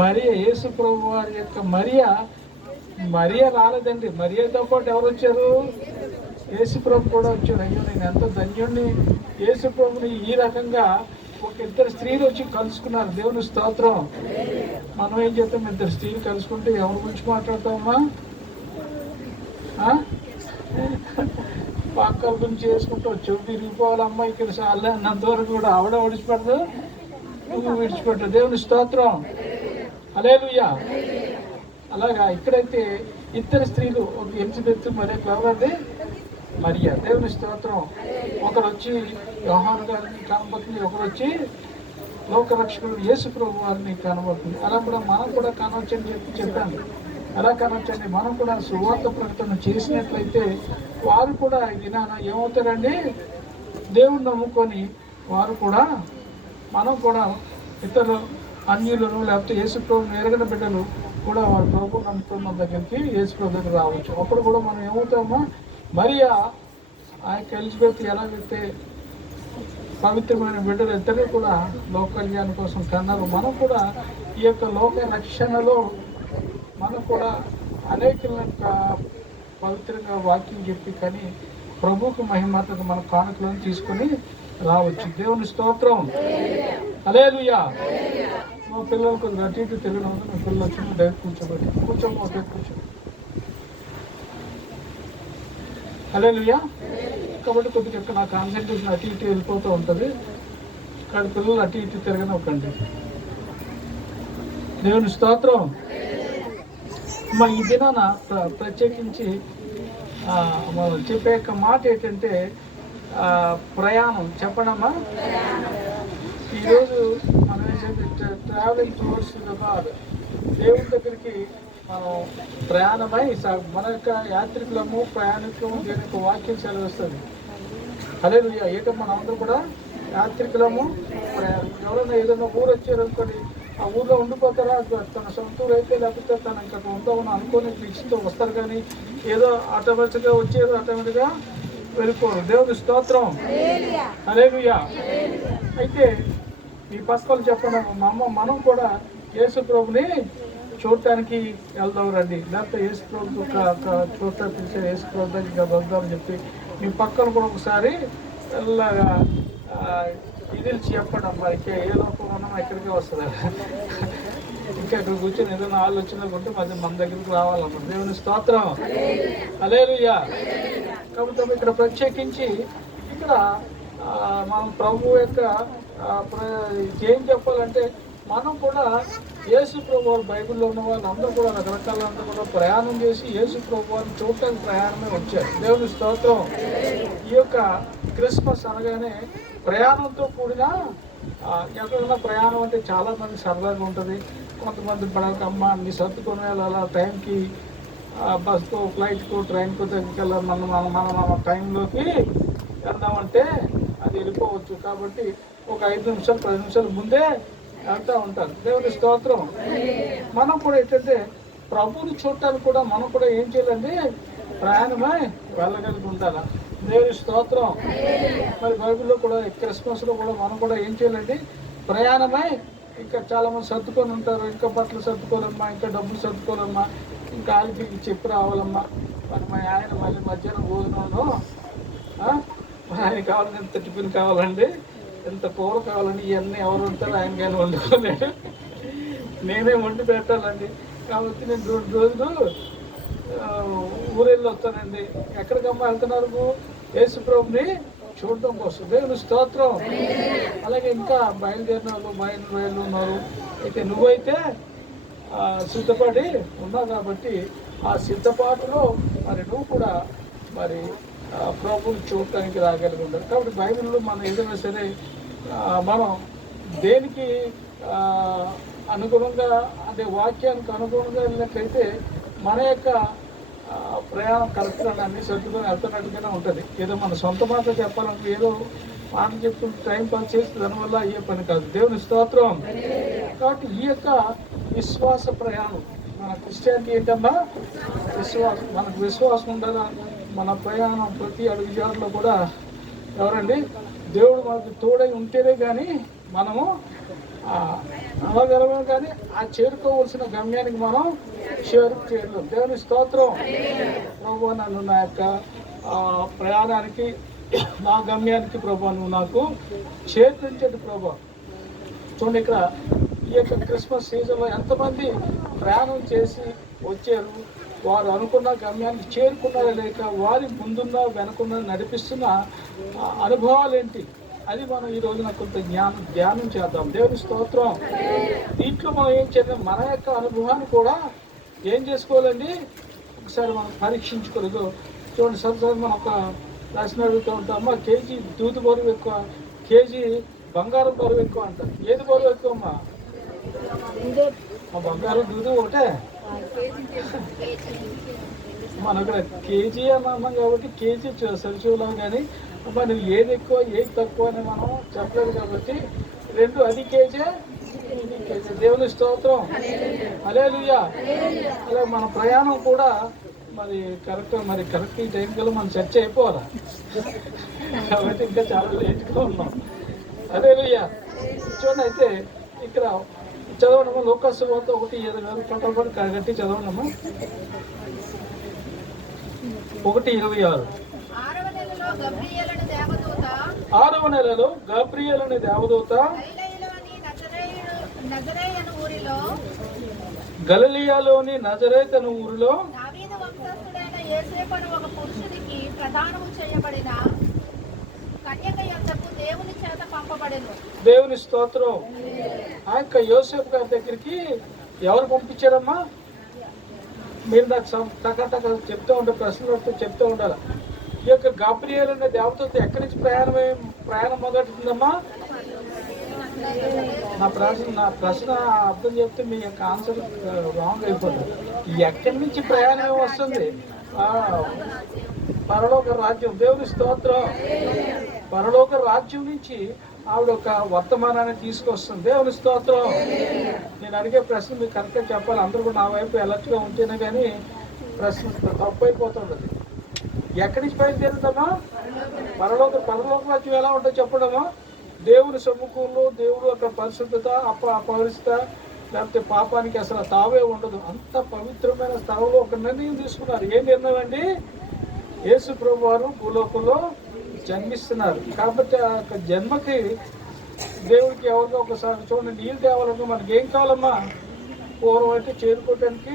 మరియ యేసు ప్రభు వారి యొక్క మరియ రాలేదండి. మరియతో పాటు ఎవరు వచ్చారు? యేసు ప్రభు కూడా వచ్చాడు. అయ్యో నేను ఎంత ధన్యుణ్ణి, యేసు ప్రభుని ఈ రకంగా ఒక ఇద్దరు స్త్రీలు వచ్చి కలుసుకున్నారు. దేవుని స్తోత్రం. మనం ఏం చేస్తాం? ఇద్దరు స్త్రీలు కలుసుకుంటే ఎవరి గురించి మాట్లాడతామమ్మా? పక్కల గురించి చేసుకుంటూ చెవి తిరిగిపోవాలమ్మా. ఇక్కడ సార్లు అన్నంతవరకు కూడా ఆవిడ విడిచిపెడదు, నువ్వు విడిచిపెట్టదు. దేవుని స్తోత్రం. హల్లెలూయా. అలాగా ఇక్కడైతే ఇద్దరు స్త్రీలు, ఒక ఎలిజబెత్ మరి ఎవరండి? మరియ. దేవుని స్తోత్రం. ఒకరు వచ్చి యోహాను గారిని కనబడుతుంది, ఒకరు వచ్చి లోకరక్షకుడు యేసు ప్రభు వారిని కనబడుతుంది. అలా కూడా మనం కూడా కనవచ్చని చెప్పాను. అలా కనవచ్చండి. మనం కూడా సువార్త ప్రకటన చేసినట్లయితే వారు కూడా ఇది ఏమవుతారండి? దేవుణ్ణి నమ్ముకొని వారు కూడా, మనం కూడా ఇతరులు అన్యులను లేకపోతే యేసు ప్రభుని ఎరగని బిడ్డలు కూడా వారు ప్రభు నమ్ముతున్న దగ్గరికి యేసు ప్రభు దగ్గర రావచ్చు. అప్పుడు కూడా మనం ఏమవుతామో, మరియా ఆ యొక్క ఎలిజబెత్ ఎలాగైతే పవిత్రమైన బిడ్డలు ఇద్దరు కూడా లోక కళ్యాణం కోసం కన్నారు, మనం కూడా ఈ యొక్క లోక రక్షణలో మనం కూడా అనేకులను పవిత్రంగా వాక్యం చెప్పి కానీ ప్రభువుకు మహిమాతను మన కానుకలను తీసుకొని రావచ్చు. దేవుని స్తోత్రం. హల్లెలూయా. మా పిల్లలు కొద్దిగా అటు ఇటు తిరగడం వల్ల నా పిల్లలు వచ్చి దగ్గర కూర్చోబెట్టి కూర్చో. హల్లెలూయా. కాబట్టి కొద్దిగా ఇక్కడ నా కాన్సన్ట్రేషన్ అటు ఇటు వెళ్ళిపోతూ ఉంటుంది. కానీ పిల్లలు అటు ఇటు తిరగనివ్వకండి. దేవుని స్తోత్రం. మా ఈ దినాన ప్రత్యేకించి మనం చెప్పే మాట ఏంటంటే ప్రయాణం. చెప్పడమ్మా. ఈరోజు మనం ఏంటంటే ట్రావెలింగ్ టువర్డ్స్ ద గాడ్, దేవుని దగ్గరికి మనం ప్రయాణమై మన యొక్క యాత్రికులము ప్రయాణికులము దీని యొక్క వాక్యం సెలవిస్తుంది. హల్లెలూయా. ఏదో మనం అందరూ కూడా యాత్రికులము ఎవరైనా ఏదైనా ఊరు వచ్చారు అనుకోని ఆ ఊళ్ళో ఉండిపోతారా? తన సొంత ఊరు అయితే లేకపోతే తన ఇంకా ఉందామని అనుకోని పిలిచితో వస్తారు, కానీ ఏదో ఆటోమేటిక్గా వచ్చారు, ఆటోమేటిక్గా వెళ్ళిపోరు. దేవుని స్తోత్రం. హల్లెలూయా. అయితే ఈ పక్కలు చెప్పడం మనం కూడా యేసు ప్రభుని చూడటానికి వెళ్దాం రండి, లేకపోతే యేసు ప్రభు చూడటానికి పిలిచే యేసు ప్రభు దగ్గర వెళ్దామని చెప్పి మీ పక్కన కూడా ఒకసారి ఇలాగా ఇది చెప్పండి అమ్మా. ఏ లోపం ఉన్నామో ఇక్కడికే వస్తుంది. ఇంకా ఇక్కడ కూర్చొని ఏదైనా ఆలోచన ఉంటే మధ్య మన దగ్గరికి రావాలమ్మా. దేవుని స్తోత్రం. హల్లెలూయా. కాబట్టి ఇక్కడ ప్రత్యేకించి ఇక్కడ మనం ప్రభు యొక్క ఏం చెప్పాలంటే మనం కూడా యేసు ప్రభు వారు బైబిల్లో ఉన్న వాళ్ళు అందరూ కూడా రకరకాలంతా కూడా ప్రయాణం చేసి యేసు ప్రభు వారిని చూడటానికి ప్రయాణమే వచ్చారు. దేవుని స్తోత్రం. ఈ యొక్క క్రిస్మస్ అనగానే ప్రయాణంతో కూడిన ఎక్కడైనా ప్రయాణం అంటే చాలామంది సరదాగా ఉంటుంది. కొంతమంది పడకమ్మ అన్ని సర్దుకొని వెళ్ళాలా, టైంకి బస్కో ఫ్లైట్కో ట్రైన్కో దగ్గరికి మన టైంలోకి వెళ్దామంటే అది వెళ్ళిపోవచ్చు. కాబట్టి ఒక 5 నిమిషాలు 10 నిమిషాల ముందే వెళ్తూ ఉంటారు. దేవుని స్తోత్రం. మనం కూడా ఏంటంటే ప్రభువుని చూడటానికి కూడా మనం కూడా ఏం చేయాలండి? ప్రయాణమై వెళ్ళగలిగి ఉండాలి. దేవుని స్తోత్రం. మరి బైబిల్లో కూడా క్రిస్మస్లో కూడా మనం కూడా ఏం చేయాలండి? ప్రయాణమై. ఇంకా చాలామంది సర్దుకొని ఉంటారు, ఇంకా బట్టలు సర్దుకోవాలమ్మా, ఇంకా డబ్బులు సర్దుకోవాలమ్మా, ఇంకా ఆయనకి చెప్పి రావాలమ్మా. మరి మా ఆయన మళ్ళీ మధ్యాహ్నం భోజనంలో ఆయన కావాలని ఎంత టిఫిన్ కావాలండి, ఎంత కూర కావాలండి, ఇవన్నీ ఎవరు ఉంటారో ఆయన కానీ వండుకోలేడు, నేనే వండి పెట్టాలండి. కాబట్టి నేను 2 రోజులు ఊరెళ్ళి వస్తానండి. ఎక్కడికమ్మా వెళ్తున్నారు? యేసు ప్రభుని చూడటం కోసం. దేవుని స్తోత్రం. అలాగే ఇంకా బయలుదేరిన వాళ్ళు ఉన్నారు. అయితే నువ్వైతే సిద్ధపడి ఉన్నావు కాబట్టి ఆ సిద్ధపాటులో మరి నువ్వు కూడా మరి ప్రభుని చూడటానికి రాగలిగి ఉండాలి. కాబట్టి బైబిల్లో మనం ఏదైనా సరే మనం దేనికి అనుగుణంగా అంటే వాక్యానికి అనుగుణంగా వెళ్ళినట్లయితే మన యొక్క ప్రయాణం కరెక్ట్గా అన్ని సర్దుకొని వెళ్తున్నట్టుగానే ఉంటుంది. ఏదో మన సొంత మాట చెప్పాలంటే ఏదో మాట చెప్పుకుంటూ టైం పాస్ చేసి దానివల్ల అయ్యే పని కాదు. దేవుని స్తోత్రం. కాబట్టి ఈ యొక్క విశ్వాస ప్రయాణం మన క్రిస్టియానిటీ ఏంటమ్మా? విశ్వాసం. మనకు విశ్వాసం ఉండాలా? మన ప్రయాణం ప్రతి అడుగు జాడలో కూడా ఎవరండి? దేవుడు మనకు తోడై ఉంటేనే కానీ మనము అనగలమే కానీ ఆ చేరుకోవలసిన గమ్యానికి మనం చేరుకోలేం. దేవుని స్తోత్రం. ప్రభు నన్ను నా యొక్క ప్రయాణానికి, నా గమ్యానికి ప్రభు నువ్వు నాకు చేర్పించండి ప్రభు. చూడండి, ఇక్కడ ఈ యొక్క క్రిస్మస్ సీజన్లో ఎంతమంది ప్రయాణం చేసి వచ్చారు, వారు అనుకున్న గమ్యానికి చేరుకున్నారా లేక వారి ముందున్న వెనుకున్న నడిపిస్తున్న అనుభవాలు ఏంటి, అది మనం ఈ రోజున కొంత ధ్యానం చేద్దాం. దేవుని స్తోత్రం. దీంట్లో మనం ఏం చేద్దాం, మన యొక్క అనుభవాన్ని కూడా ఏం చేసుకోవాలండి, ఒకసారి మనం పరీక్షించుకోలేదు. చూడండి, సంవత్సరం మనం ఒక ప్రశ్న అడుగుతూ ఉంటాం, అమ్మ కేజీ దూది బరువు ఎక్కువ, కేజీ బంగారం బరువు ఎక్కువ అంటారు. ఏది బరువు ఎక్కువ అమ్మా? బంగారం దూది ఒకటే. మనం ఇక్కడ కేజీ అని అన్నాం కాబట్టి కేజీ సరిచూలాం, కానీ మనం ఏది ఎక్కువ ఏది తక్కువ అని మనం చెప్పలేదు కాబట్టి రెండు, అది కేజీ ఇది కేజీ. దేవుని స్తోత్రం. హల్లెలూయా. అలా మన ప్రయాణం కూడా మరి కరెక్ట్ ఈ టైం కల్లా మనం చర్చ అయిపోవాలా కాబట్టి ఇంకా చాలా లేట్గా ఉన్నాం. హల్లెలూయా. చూడండి, అయితే ఇక్కడ చదవడము లోకాసు వార్త 1:20 పట్టబడి కట్టి చదవడము 1:26. 6వ నెలలో గబ్రియల్ అనే దేవదూత గలిలయలోని నజరేత్ అనే ఊరిలో దేవుని స్తోత్రం. ఆ యొక్క యోసేపు గారి దగ్గరికి ఎవరు పంపించారమ్మా? మీరు నాకు టక చెప్తూ ఉండే ప్రశ్నలు చెప్తూ ఉండాలి. ఈ యొక్క గబ్రియల్ అనే దేవతతో ఎక్కడి నుంచి ప్రయాణం మొదలవుతుందమ్మా? నా ప్రశ్న అర్థం చెప్తే మీ యొక్క ఆన్సర్ రాంగ్ అయిపోతుంది. ఎక్కడి నుంచి ప్రయాణం వస్తుంది? పరలోక రాజ్యం. దేవుని స్తోత్రం. పరలోక రాజ్యం నుంచి ఆవిడ ఒక వర్తమానాన్ని తీసుకొస్తుంది. దేవుని స్తోత్రం. నేను అడిగే ప్రశ్న మీకు కరెక్ట్గా చెప్పాలి. అందరూ కూడా నా వైపు ఎలర్ట్గా ఉంటేనే కానీ ప్రశ్న తప్పు అయిపోతుండదు. ఎక్కడి నుంచి బయలుదేరుతామా? పరలోక రాజ్యం ఎలా ఉంటుందో చెప్పడమా? దేవుని సమ్ముఖంలో దేవుడు అక్కడ పరిశుద్ధత, అపరిశుద్ధత, లేకపోతే పాపానికి అసలు తావే ఉండదు. అంత పవిత్రమైన స్థలంలో ఒక నిర్ణయం తీసుకున్నారు. ఏ నిర్ణయం అండి? యేసు ప్రభు వారు భూలోకంలో జన్మిస్తున్నారు కాబట్టి ఆ యొక్క జన్మకి దేవుడికి ఎవరికో ఒకసారి చూడండి, నీళ్ళు తేవాలంటే మనకి ఏం కావాలమ్మా? పూర్వం అయితే చేరుకోవడానికి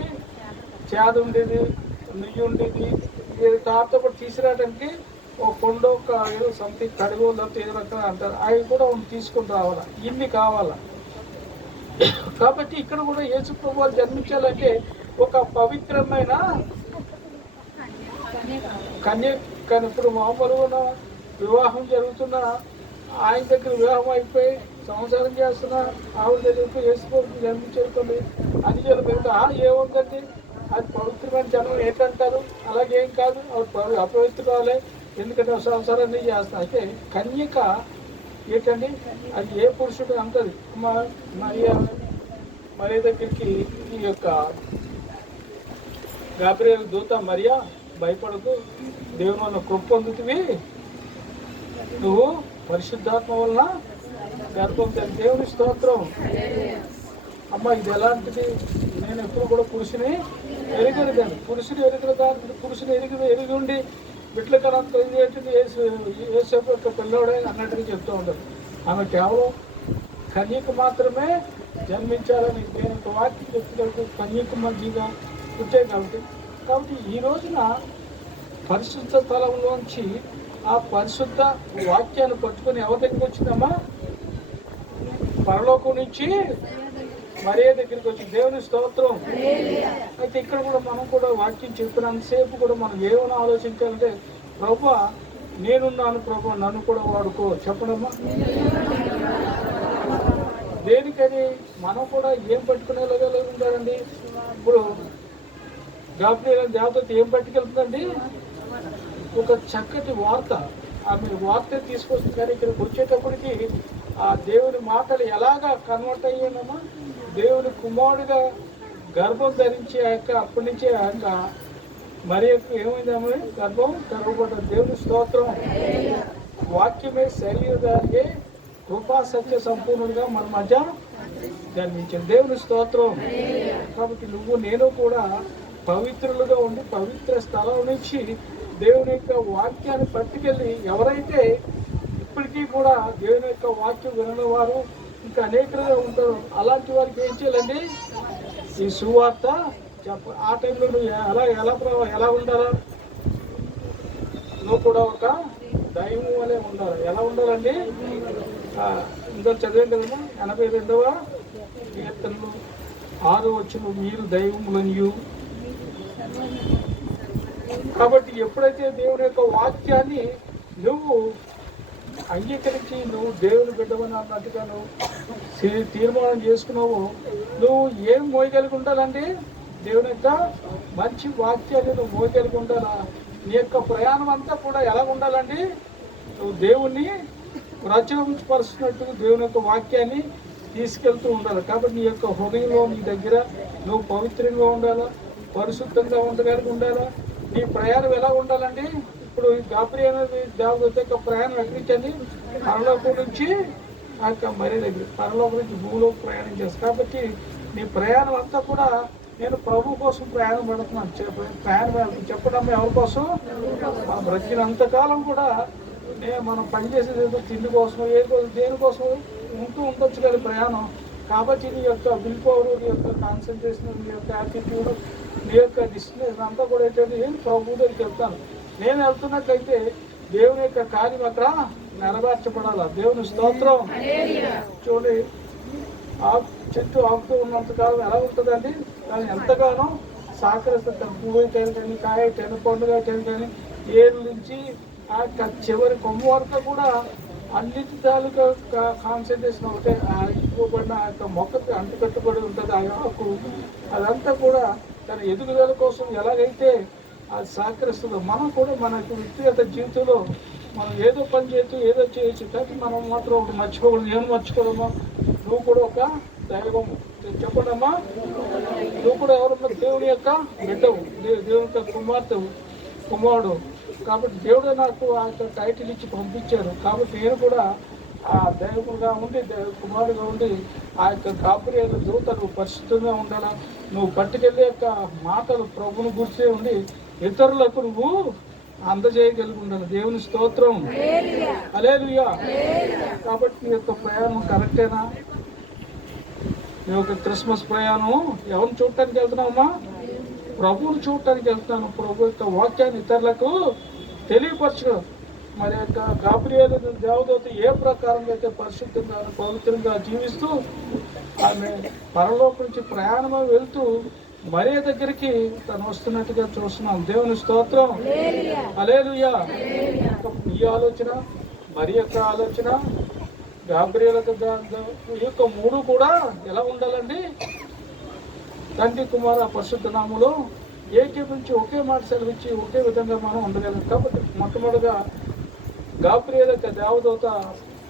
చేద ఉండేది, నెయ్యి ఉండేది. తాతో పాటు తీసుకురావడానికి ఒక కొండ, ఒక ఏదో సంథింగ్ కడుగు, లేకపోతే ఏదో రకంగా అంటారు, అవి కూడా తీసుకుని రావాలా. ఇన్ని కావాలా. కాబట్టి ఇక్కడ కూడా యేసు ప్రభు వారు జన్మించాలంటే ఒక పవిత్రమైన కానీ ఇప్పుడు మామూలుగా వివాహం జరుగుతున్న ఆయన దగ్గర వివాహం అయిపోయి సంసారం చేస్తున్న ఆవిడ దగ్గర యేసు ప్రభు జన్మించేరుకోండి అని చెప్పి ఏముందండి, అది పవిత్రమైన జన్మ ఏంటంటారు? అలాగేం కాదు, ఆవిడ అపవిత్రాలే, ఎందుకంటే సంసారాన్ని చేస్తాను. అయితే కన్యక ఏంటండి, అది ఏ పురుషుడు అంటది. మరియ దగ్గరికి ఈ యొక్క గాబ్రియల్ దూత, మరియా భయపడకు, దేవుని వల్ల కృప పొందుతుంది, నువ్వు పరిశుద్ధాత్మ వలన గర్భం తెలియదు. దేవుని స్తోత్రం. అమ్మ ఇది ఎలాంటిది? నేను ఎప్పుడు కూడా పురుషుని ఎరిగేదాన్ని, పురుషుని ఎరిగి ఉండి బిడ్డల కళంతా ఏం చేస్తుంది, ఏసేపు యొక్క పిల్లవాడే అన్నట్టుగా చెప్తూ ఉంటారు. ఆమె కేవలం కన్యకు మాత్రమే జన్మించాలని నేను ఒక వాక్యం చెప్తున్నట్టు కన్యకు మంచిగా పుట్టే కాబట్టి ఈ రోజున పరిశుద్ధ స్థలంలోంచి ఆ పరిశుద్ధ వాక్యాన్ని పట్టుకొని ఎవరి దగ్గరికి వచ్చిందమ్మా? పరలోకం నుంచి మరియ దగ్గరికి వచ్చి. దేవుని స్తోత్రం. అయితే ఇక్కడ కూడా మనం కూడా వాక్యం చెప్పినంతసేపు కూడా మనం ఏమైనా ఆలోచించాలంటే, ప్రభువా నేనున్నాను, ప్రభు నన్ను కూడా వాడుకో చెప్పడమ్మా. దేనికని మనం కూడా ఏం పట్టుకునేలాగా ఉంటారండి. ఇప్పుడు గాబ్రియల్ దేవత ఏం పట్టుకెళ్తుందండి? ఒక చక్కటి వార్త. ఆమె వార్త తీసుకొస్తుంది. కానీ ఇక్కడికి వచ్చేటప్పటికి ఆ దేవుని మాటలు ఎలాగా కన్వర్ట్ అయ్యానమ్మా? దేవుని కుమారుడిగా గర్భం ధరించి ఆ యొక్క అప్పటి నుంచి ఆ యొక్క మరి ఏమైందమ్మా? గర్భం గర్భపడ్డ. దేవుని స్తోత్రం. వాక్యమే శరీరానికి కృపా సత్య సంపూర్ణుడిగా మన మధ్య జన్మించాడు. దేవుని స్తోత్రం. కాబట్టి నువ్వు నేను కూడా పవిత్రులుగా ఉండి పవిత్ర స్థలం నుంచి దేవుని యొక్క వాక్యాన్ని పట్టుకెళ్ళి, ఎవరైతే ఇప్పటికీ కూడా దేవుని యొక్క వాక్యం వినని వారు ఇంకా అనేకలుగా ఉంటారు, అలాంటి వారికి ఏం చేయాలండి? ఈ సువార్త ఆ టైంలో నువ్వు ఎలా ఉండాలా? నువ్వు కూడా ఒక దైవం వలె ఉండాలి. ఎలా ఉండాలండి? ఇందులో చదివాం కదమ్మా, 82వ కీర్తనలు 6వ వచనం, మీరు దైవములనియు. కాబట్టి ఎప్పుడైతే దేవుని యొక్క వాక్యాన్ని నువ్వు అంగీకరించి నువ్వు దేవుని బిడ్డవని అన్నట్టుగా నువ్వు తీర్మానం చేసుకున్నావు, నువ్వు ఏం మోయగలిగి ఉండాలండి? దేవుని యొక్క మంచి వాక్యాన్ని నువ్వు మోయగలిగి ఉండాలా? నీ యొక్క ప్రయాణం అంతా కూడా ఎలా ఉండాలండి? నువ్వు దేవుణ్ణి ప్రచురింపరుస్తున్నట్టు దేవుని యొక్క వాక్యాన్ని తీసుకెళ్తూ ఉండాలి. కాబట్టి నీ యొక్క హృదయంలో నీ దగ్గర నువ్వు పవిత్రంగా ఉండాలా, పరిశుద్ధంగా ఉండగలిగి ఉండాలా. నీ ప్రయాణం ఎలా ఉండాలండి? ఇప్పుడు గాబ్రియల్ దేవదూత యొక్క ప్రయాణం ఎక్కడించండి? పరలోకం నుంచి ఆ యొక్క మరి దగ్గర, పరలోకం నుంచి భూలోకి ప్రయాణం చేస్తాను. కాబట్టి నీ ప్రయాణం అంతా కూడా నేను ప్రభు కోసం ప్రయాణం పడుతున్నాను. చెప్పడం ఎవరి కోసం? మనం బ్రతికినంతకాలం కూడా మనం పనిచేసేది ఏదో తిండి కోసం, దేనికోసం ఉండొచ్చు కదా ప్రయాణం. కాబట్టి నీ యొక్క విల్ పవర్, నీ యొక్క కాన్సన్ట్రేషన్, నీ యొక్క యాటిట్యూడ్, నీ యొక్క డిస్టినేషన్ అంతా కూడా ఏంటంటే ప్రభు దగ్గరికి వెళ్తాను. నేను వెళ్తున్నట్లయితే దేవుని యొక్క కార్యం అక్కడ నెరవేర్చబడాల. దేవుని స్తోత్రం. చూడండి, చెట్టు ఆకుతూ ఉన్నంతకాలం ఎలా ఉంటుందండి? దాన్ని ఎంతగానో సహకరిస్తుంది. పువ్వు టైం కానీ, కాయ టైం, పండుగ టైం కానీ, ఏరు నుంచి ఆ చివరి కొమ్ము వరకు కూడా అన్నిటి తాలూకా కాన్సన్ట్రేషన్ ఒకటే. ఆ ఇవ్వబడిన ఆ యొక్క మొక్కకి అంటుకట్టుబడి ఉంటుంది ఆ ఆకు. అదంతా కూడా తన ఎదుగుదల కోసం ఎలాగైతే అది సహకరిస్తుందో, మనం కూడా మన వ్యక్తిగత జీవితంలో మనం ఏదో పని చేయొచ్చు, ఏదో చేయొచ్చు, కానీ మనం మాత్రం ఒకటి మర్చిపోకూడదు. నేను మర్చిపోదమ్మా, నువ్వు కూడా ఒక దైవము. చెప్పడమ్మా, నువ్వు కూడా ఎవరన్నా దేవుని యొక్క బిడ్డవు, దేవుని యొక్క కుమారుడు. కాబట్టి దేవుడే నాకు ఆ యొక్క టైటిల్ ఇచ్చి పంపించారు. కాబట్టి నేను కూడా ఆ దైవముగా ఉండి, కుమారుడుగా ఉండి ఆ యొక్క గాబ్రియల్ దూత నువ్వు పరిశుద్ధంగా ఉండాలా, నువ్వు పట్టుకెళ్ళే యొక్క మాటలు ప్రభువును గుర్చే ఉండి ఇతరులకు నువ్వు అందజేయగలిగి ఉండాలి. దేవుని స్తోత్రం. హల్లెలూయా. కాబట్టి నీ యొక్క ప్రయాణం కరెక్టేనా? నీ యొక్క క్రిస్మస్ ప్రయాణం ఎవరిని చూడటానికి వెళ్తున్నావమ్మా? ప్రభువుని చూడటానికి వెళ్తున్నాను. ప్రభు యొక్క వాక్యాన్ని ఇతరులకు తెలియపరచడం. మరి యొక్క గాబ్రియల్ దేవదూత ఏ ప్రకారంగా అయితే పరిశుద్ధంగా పవిత్రంగా జీవిస్తూ ఆమె పరలోకం నుంచి ప్రయాణమై వెళ్తూ మరియ దగ్గరికి తను వస్తున్నట్టుగా చూస్తున్నాం. దేవుని స్తోత్రం. హల్లెలూయా. ఈ ఆలోచన, మరి యొక్క ఆలోచన, గాబ్రియల్ ఈ యొక్క మూడు కూడా ఎలా ఉండాలండి? తండ్రి కుమార పరిశుద్ధ నామములో ఏకీభవించి ఒకే మాట సెలవిచ్చి ఒకే విధంగా మనం ఉండగలం. కాబట్టి మొట్టమొదటిగా గాబ్రియల్ యొక్క దేవదూత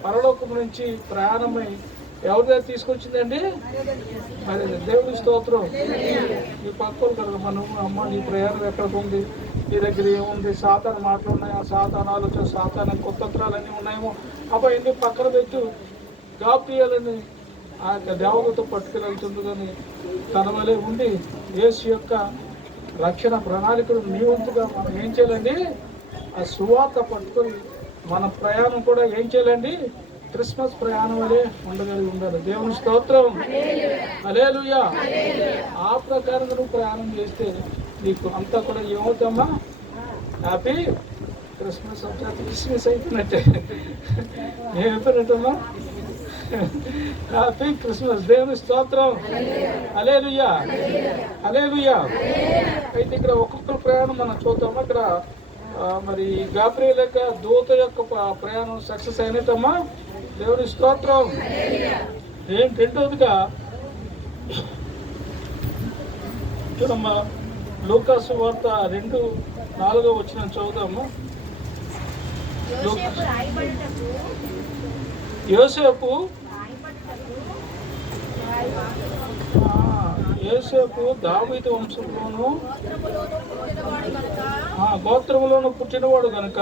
పరలోకం నుంచి ప్రయాణమై ఎవరి దగ్గర తీసుకొచ్చిందండి? మరి దేవుని స్తోత్రం. నీ పక్కలు కదా మనం, అమ్మ నీ ప్రయాణం ఎక్కడికి ఉంది, నీ దగ్గర ఏముంది, సాతాను మాటలు ఉన్నాయి, ఆ సాతాను ఆలోచన, సాతాను కుతంత్రాలన్నీ ఉన్నాయేమో, అబ్బాయి ఎన్ని పక్కన పెట్టు. గాబ్రియల్ని ఆ యొక్క దేవదూత పట్టుకెళ్తుంది. కానీ తన వలె ఉండి యేసు యొక్క రక్షణ ప్రణాళికలు నీ వంతుగా మనం ఏం చేయాలండి? ఆ సువార్త పట్టుకొని మన ప్రయాణం కూడా ఏం చేయాలండి? క్రిస్మస్ ప్రయాణం వలె ఉండగలిగి ఉండాలి. దేవుని స్తోత్రం. హల్లెలూయా. ఆ ప్రకారంగా నువ్వు ప్రయాణం చేస్తే నీకు అంతా కూడా ఏమవుతామా? Happy Christmas. క్రిస్మస్ అయిపోయినట్టే ఏమైపోయినట్టమ్మా? Happy Christmas. దేవుని స్తోత్రం. హల్లెలూయా. హల్లెలూయా. అయితే ఇక్కడ ఒక్కొక్క ప్రయాణం మనం చూద్దామా. ఇక్కడ మరి గాబ్రియల్ యొక్క దూత యొక్క ప్రయాణం సక్సెస్ అయినట్టమ్మా. దేవుని స్తోత్రం. రెండవదిగా చూడమ్మా, లూకాసు వార్త 2:4 వచ్చిన చదువుదాము. యోసేపు దావీదు వంశంలోను గోత్రములోను పుట్టినవాడు గనుక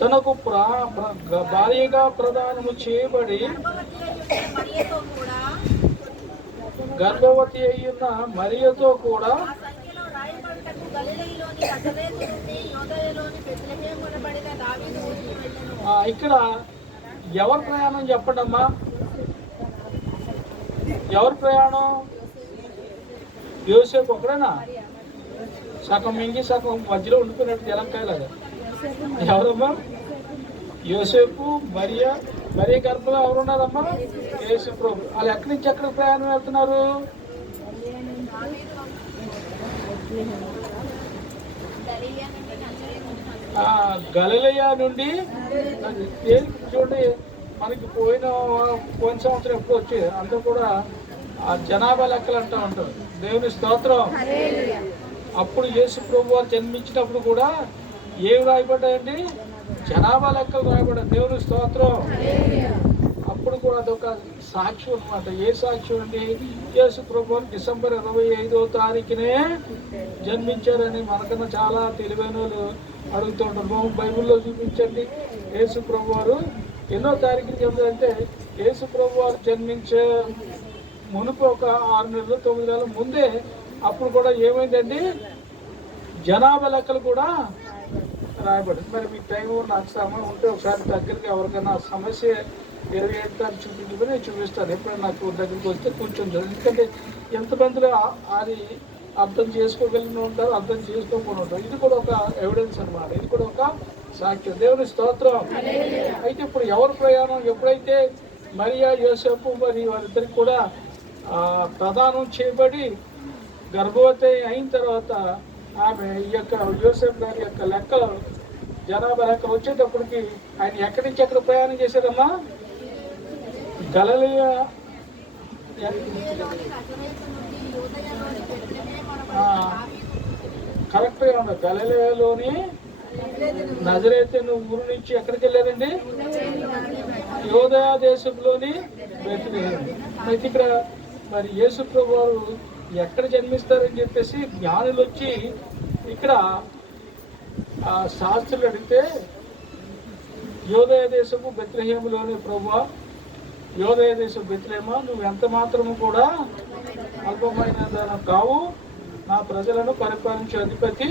తనకు భార్యగా ప్రదానము చేయబడి గర్భవతి అయ్యున్న మరియతో కూడా ఇక్కడ ఎవరి ప్రయాణం చెప్పండి అమ్మా, ఎవరి ప్రయాణం? యోసేపు ఒకడేనా? సగం మింగి సగం మధ్యలో ఉండిపోయినట్టు జలంకాయలాగా. ఎవరమ్మా? యోసేపు, మరియా. మరియ గర్భంలో ఎవరున్నారమ్మా? యేసు ప్రభు. వాళ్ళు ఎక్కడి నుంచి ఎక్కడ ప్రయాణం వెళ్తున్నారు? గలిలయ నుండి. చూడండి, మనకి పోయిన సంవత్సరం ఎప్పుడు వచ్చేది అందరూ కూడా ఆ జనాభా లెక్కలు అంటూ ఉంటారు. దేవుని స్తోత్రం. అప్పుడు యేసు ప్రభు వారు జన్మించినప్పుడు కూడా ఏమి రాయబడ్డాయండి? జనాభా లెక్కలు రాయబడ్డాయి. దేవుని స్తోత్రం. అప్పుడు కూడా అదొక సాక్ష్యం అనమాట. ఏ సాక్ష్యం అండి? యేసు ప్రభు డిసెంబర్ 25వ తారీఖునే జన్మించారని మనకన్నా చాలా తెలివైన వాళ్ళు అడుగుతుంటారు. బైబిల్లో చూపించండి. యేసు ప్రభు వారు ఎన్నో తారీఖుని చెప్తారంటే, యేసు ప్రభు వారు జన్మించే మునుపు ఒక 6 నెలలు 9 నెలల ముందే అప్పుడు కూడా ఏమైందండి? జనాభా లెక్కలు కూడా రాయబడింది. మరి మీకు టైం నాకు సమయం ఉంటే ఒకసారి దగ్గరికి ఎవరికైనా సమస్య 27 తారీఖు చూపించుకుని నేను చూపిస్తాను. ఎప్పుడైనా నాకు దగ్గరికి వస్తే కూర్చొని. ఎందుకంటే ఎంతమందిలో అది అర్థం చేసుకోగలిగిన ఉంటారు, అర్థం చేసుకోకుండా ఉంటారు. ఇది కూడా ఒక ఎవిడెన్స్ అనమాట. ఇది కూడా ఒక సాక్ష్యం. దేవుని స్తోత్రం. అయితే ఇప్పుడు ఎవరి ప్రయాణం? ఎప్పుడైతే మరియా, యోసేపు మరి వారిద్దరికి కూడా ప్రదానం చేయబడి గర్భవతి అయిన తర్వాత ఆమె ఈ యొక్క యోసేపు గారి యొక్క లెక్కలు, జనాభా లెక్కలు వచ్చేటప్పటికి ఆయన ఎక్కడి నుంచి ఎక్కడ ప్రయాణం చేశారమ్మా? గలిలయ. కరెక్ట్గా ఉంది. గలిలయలోని నజరేతు ఊరు నుంచి ఎక్కడికి వెళ్ళారండి? యోదయ దేశంలోని బెత్లెహేము. అయితే ఇక్కడ మరి యేసు ప్రభు వారు ఎక్కడ జన్మిస్తారని చెప్పేసి జ్ఞానులు వచ్చి ఇక్కడ శాస్త్రులు అడిగితే, యోదయ దేశము బెత్లెహేములోని ప్రభువా, యోదయ దేశం బెత్లెహేమా, నువ్వు ఎంత మాత్రము కూడా అల్పమైన కావు, నా ప్రజలను పరిపాలించే అధిపతి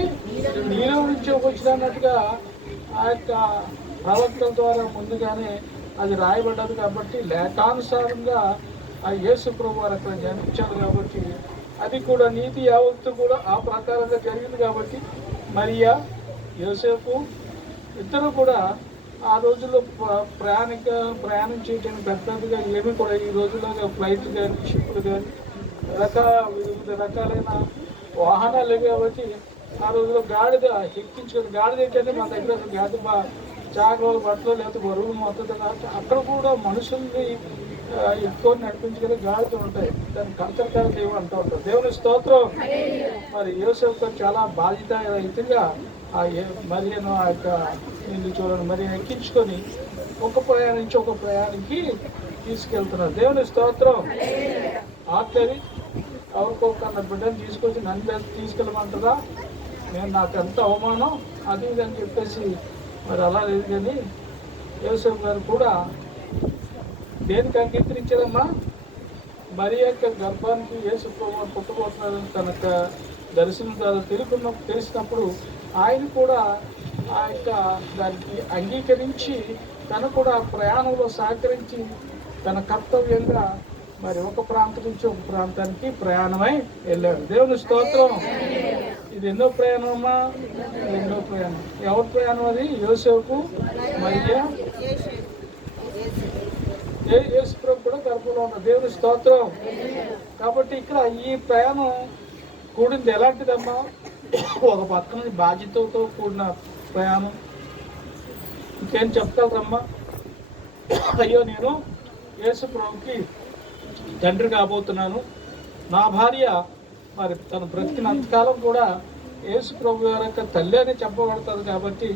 నీలో నుంచి వచ్చినట్టుగా ఆ యొక్క ప్రవక్తల ద్వారా ముందుగానే అది రాయబడ్డది. కాబట్టి లేఖానుసారంగా ఆ యేసు ప్రభు వారు అక్కడ జన్మించారు. కాబట్టి అది కూడా నీతి యావత్తు కూడా ఆ ప్రకారంగా జరిగింది. కాబట్టి మరియా, యోసేపు ఇద్దరు కూడా ఆ రోజుల్లో ప్రయాణం చేయడానికి పెద్దగా ఏమి కూడా ఈ రోజుల్లో ఫ్లైట్లు కానీ షిప్లు కానీ వివిధ రకాలైన వాహనాలు కాబట్టి ఆ రోజుల్లో గాడిద ఎక్కించుకొని, గాడిద ఏంటంటే మన దగ్గర గాడి చాకలు బట్టలు లేకపోతే బరువులు మొత్తం అక్కడ కూడా మనుషుల్ని ఎక్కువ నడిపించుకుని గాడితో ఉంటాయి. దాన్ని కర్తకాలు దేవు అంటూ ఉంటారు. దేవుని స్తోత్రం. మరి యోసేపు చాలా బాధ్యతాయుతంగా మరియను ఆ యొక్క నిన్ను చూడండి మరి ఎక్కించుకొని ఒక ప్రయాణం నుంచి ఒక ప్రయాణానికి తీసుకెళ్తున్నారు. దేవుని స్తోత్రం. ఆఖరి ఎవరికొకన్న బిడ్డను తీసుకొచ్చి నన్ను తీసుకెళ్ళమంటారా? నేను నాకు ఎంత అవమానం అది ఇది అని చెప్పేసి మరి అలా లేదు. కానీ యోసేపు గారు కూడా దేనికి అంగీకరించారమ్మా? మరి యొక్క గర్భానికి యేసు ప్రభువు పుట్టబోతున్నారని తనక దర్శనం తెలిసినప్పుడు ఆయన కూడా ఆ యొక్క దానికి అంగీకరించి తను కూడా ప్రయాణంలో సహకరించి తన కర్తవ్యంగా మరి ఒక ప్రాంతం నుంచి ఒక ప్రాంతానికి ప్రయాణమై వెళ్ళాడు. దేవుని స్తోత్రం. ఇది ఎన్నో ప్రయాణం అమ్మా? ఎన్నో ప్రయాణం. ఎవరి ప్రయాణం అది? యోసేపు, మరియా, యేసు ప్రభు కూడా గర్భంలో ఉన్నారు. దేవుని స్తోత్రం. కాబట్టి ఇక్కడ ఈ ప్రయాణం కూడింది ఎలాంటిదమ్మా? ఒక పక్కన బాధ్యతతో కూడిన ప్రయాణం. ఇంకేం చెప్పగలరమ్మా? అయ్యో, నేను యేసు ప్రభుకి తండ్రి కాబోతున్నాను, నా భార్య మరి తన బ్రతికినంతకాలం కూడా యేసు ప్రభు గారి యొక్క తల్లి అని చెప్పబడుతుంది. కాబట్టి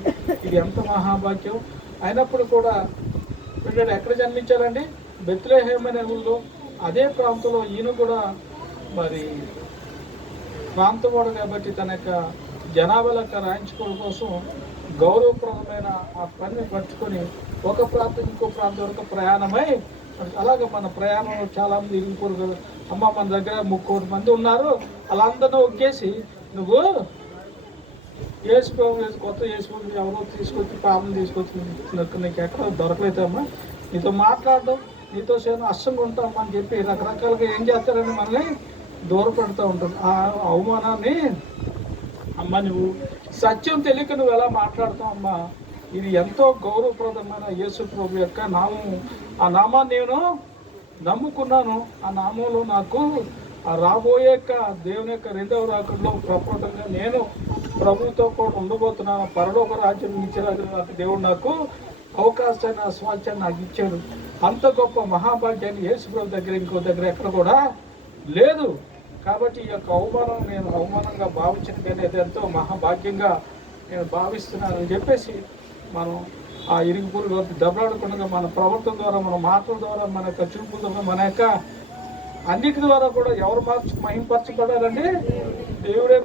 ఇది ఎంత మహాభాగ్యం. అయినప్పుడు కూడా వీళ్ళు ఎక్కడ జన్మించారండి? బెత్లెహేము అనే ఊళ్ళో. అదే ప్రాంతంలో ఈయన కూడా మరి ప్రాంతవాడు కాబట్టి తన యొక్క జనాభా లెక్క రాయించుకోవడం కోసం గౌరవప్రదమైన ఆ పనిని పట్టుకొని ఒక ప్రాంతం ఇంకో ప్రాంతం వరకు ప్రయాణమై అలాగే మన ప్రయాణంలో చాలా మంది ఇరుగుపొరుగు అమ్మ మన దగ్గర 3 మంది ఉన్నారు, వాళ్ళందరినీ ఒక్కేసి నువ్వు వేసుకో కొత్త వేసుకొని ఎవరో తీసుకొచ్చి పాపం తీసుకొచ్చి నీకు ఎక్కడ దొరకలేదమ్మా, నీతో మాట్లాడడం నీతో సేన అస్సంగా ఉంటామా అని చెప్పి రకరకాలుగా ఏం చేస్తారని మనల్ని దూరపడుతూ ఉంటారు. ఆ అవమానాన్ని అమ్మ నువ్వు సత్యం తెలియక నువ్వు ఎలా మాట్లాడుతావు అమ్మా, ఇది ఎంతో గౌరవప్రదమైన యేసు ప్రభు యొక్క నామము, ఆ నామాన్ని నేను నమ్ముకున్నాను, ఆ నామంలో నాకు ఆ రాబోయే దేవుని యొక్క 2వ రాకడలో ప్రపంచంగా నేను ప్రభువుతో కూడా ఉండబోతున్నాను, పరలోక రాజ్యం ఇచ్చేలాగా నాకు దేవుడు నాకు అవకాశాన్ని స్వాస్థ్యాన్ని నాకు ఇచ్చాడు. అంత గొప్ప మహాభాగ్యాన్ని యేసు ప్రభు దగ్గర ఇంకో దగ్గర ఎక్కడ కూడా లేదు. కాబట్టి ఈ యొక్క అవమానం నేను అవమానంగా భావించడం కానీ ఎంతో మహాభాగ్యంగా నేను భావిస్తున్నానని చెప్పేసి మనం ఆ ఇరుగుపూరు దెబ్బలాడకుండా మన ప్రవర్తన ద్వారా, మన మాటల ద్వారా, మన యొక్క చూపుల ద్వారా, మన యొక్క అన్నిటి ద్వారా కూడా ఎవరు మహింపరచబడాలండి? దేవుడే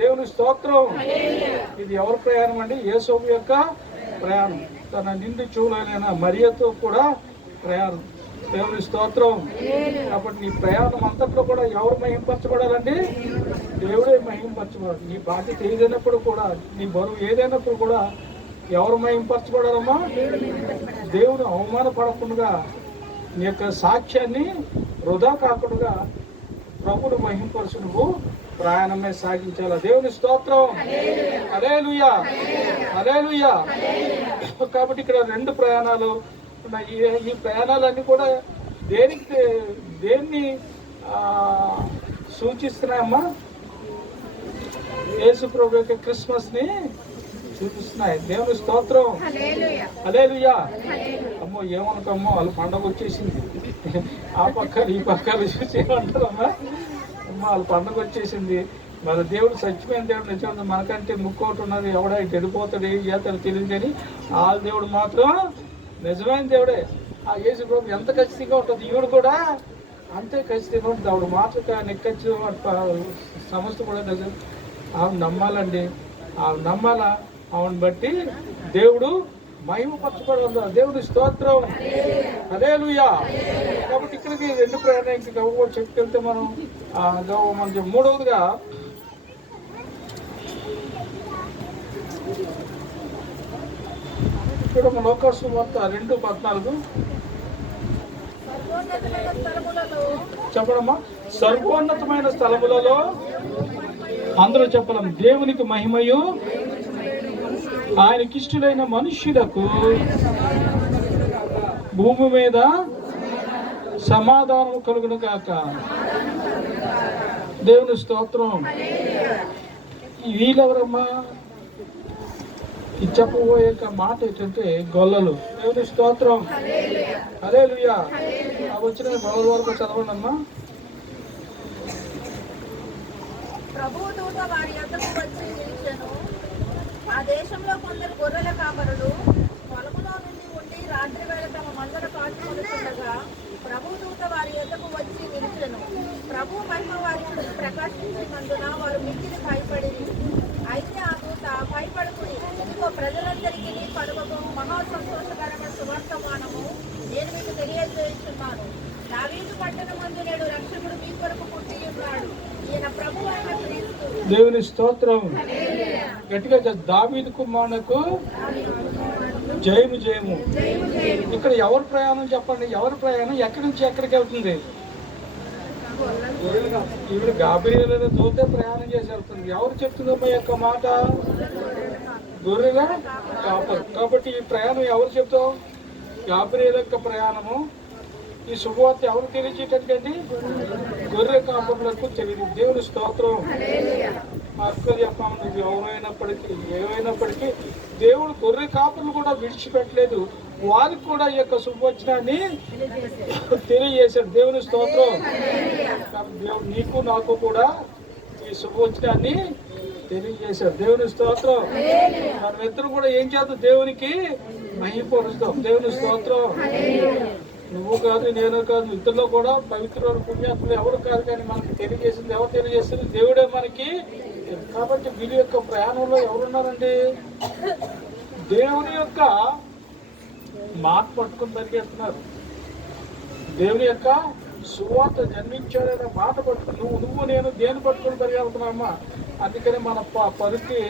దేవుని స్తోత్రం. ఇది ఎవరి ప్రయాణం అండి? యేసోబు యొక్క ప్రయాణం. తన నిండు చూలైన మరియతో కూడా ప్రయాణం. దేవుని స్తోత్రం. కాబట్టి నీ ప్రయాణం అంతట్లో కూడా ఎవరు మహింపరచబడాలండి? దేవుడే మహింపరచబడాలి. నీ బాధ్యత ఏదైనప్పుడు కూడా, నీ బరువు ఏదైనప్పుడు కూడా ఎవరు మహింపరచబడాలమ్మా? దేవుడు అవమానపడకుండా నీ యొక్క సాక్ష్యాన్ని వృధా కాకుండా ప్రభుడు మహింపరచు నువ్వు ప్రయాణమే సాగించాల. దేవుని స్తోత్రం. హల్లెలూయా, హల్లెలూయా. కాబట్టి ఇక్కడ 2 ప్రయాణాలు ఉన్నాయి. ఈ ప్రయాణాలన్నీ కూడా దేన్ని సూచిస్తున్నాయమ్మా? యేసు ప్రభు యొక్క క్రిస్మస్ని చూపిస్తున్నాయి. దేవుని స్తోత్రం. హల్లెలూయా. అమ్మో ఏమనుకోమ్మో వాళ్ళు పండగ వచ్చేసింది, ఆ పక్కలు ఈ పక్కలు చూసి ఏమంటారమ్మా? అమ్మ వాళ్ళ పండగ వచ్చేసింది, మరి దేవుడు సత్యమైన దేవుడు నిజం మనకంటే ముక్కోటి ఉన్నది, ఎవడా వెళ్ళిపోతాడు ఏం చేస్తాడు తెలియదు, కానీ ఆ దేవుడు మాత్రం నిజమైన దేవుడే. ఆ యేసు ప్రభు ఎంత ఖచ్చితంగా ఉంటుంది, ఈవిడ కూడా అంతే ఖచ్చితంగా ఉంటుంది. ఆవిడ మాత్రం నెక్కచ్చు సమస్త కూడా నిజం. ఆవిడ నమ్మాలండి, ఆవిడ నమ్మాలా. ఆవిడని బట్టి దేవుడు మహిమపరచబడాలి. దేవుడి స్తోత్రం. హల్లెలూయా. కాబట్టి ఇక్కడికి 2 ప్రయాణానికి గవ్వ చెప్పుకెళ్తే మనం మనకి 3వదిగా ఇక్కడ మన లోకాసు వార్త 2:14 చెప్పడమ్మా. సర్వోన్నతమైన స్థలములలో అందరూ చెప్పలేం దేవునికి మహిమయు ఆయనకిష్టులైన మనుష్యులకు భూమి మీద సమాధానం కలుగును గాక. దేవుని స్తోత్రం. వీళ్ళెవరమ్మా? ఈ చెప్పబోయే మాట ఏంటంటే గొల్లలు. దేవుని స్తోత్రం. హల్లెలూయా. వచ్చిన మొదటి వరకు చదవండి అమ్మా. ప్రభువు దూత వారి యొద్దకు వచ్చి నిలిచెను. ఆ దేశంలో కొందరు గొర్రెల కాపరులు పొలములో నుండి ఉండి రాత్రి వేళ తమ మందల కాచుకొనుచుండగా ప్రభువు దూత వారి యొద్దకు వచ్చి నిలిచెను. ప్రభు మహిమ వారి చుట్టూ ప్రకాశించినందున వారు మిక్కిలి భయపడింది. అయితే ఆ దూత భయపడుకుని, ఇదిగో ప్రజలందరికీ కలుగకు మహా సంతోషకరమైన సువర్తమానము నేను మీకు తెలియజేస్తున్నాను. దావీదు పట్టణమందు నేడు రక్షకుడు మీ కొరకు పుట్టి ఉన్నాడు. ఈయన ప్రభువు అయిన క్రీస్తు. దేవుని స్తోత్రం. గట్టిగా దావీదు కుమారునకు జయము జయము. ఇక్కడ ఎవరు ప్రయాణం చెప్పండి? ఎవరి ప్రయాణం ఎక్కడి నుంచి ఎక్కడికి వెళ్తుంది? ఈవిడ గాబ్రియలు దూతే ప్రయాణం చేసి వెళ్తుంది. ఎవరు చెప్తుందమ్మా యొక్క మాట? గొర్రెల కాపరు. కాబట్టి ఈ ప్రయాణం ఎవరు చెప్తావు? గాబ్రియలు యొక్క ప్రయాణము. ఈ శుభవార్త ఎవరు తెలియచేటండి? గొర్రె కాపరులకు తెలియదు. దేవుని స్తోత్రం. అక్కలు చెప్పాము, నువ్వు ఎవరైనప్పటికీ ఏమైనప్పటికీ దేవుడు గొర్రె కాపర్లు కూడా విడిచిపెట్టలేదు. వారికి కూడా ఈ యొక్క శుభవచనాన్ని తెలియజేశాడు. దేవుని స్తోత్రం. దేవుడు నీకు నాకు కూడా ఈ శుభవచనాన్ని తెలియజేశాడు. దేవుని స్తోత్రం. మనమిద్దరం కూడా ఏం చేద్దాం? దేవునికి మహిమపరుస్తాం. దేవుని స్తోత్రం. నువ్వు కాదు, నేను కాదు, ఇద్దరిలో కూడా పవిత్రులు పుణ్యాత్ములు ఎవరు కాదు, కానీ మనకి తెలియజేసింది ఎవరు తెలియజేస్తుంది? దేవుడే మనకి. కాబట్టి వీరి యొక్క ప్రయాణంలో ఎవరున్నారండి? దేవుని యొక్క మాట పట్టుకుని పరిగెడుతున్నారు. దేవుని యొక్క సువార్త జన్మించాడనే మాట పట్టుకుని నువ్వు నేను దేని పట్టుకుని పరిగెడుతున్నామా. అందుకని మన పరికి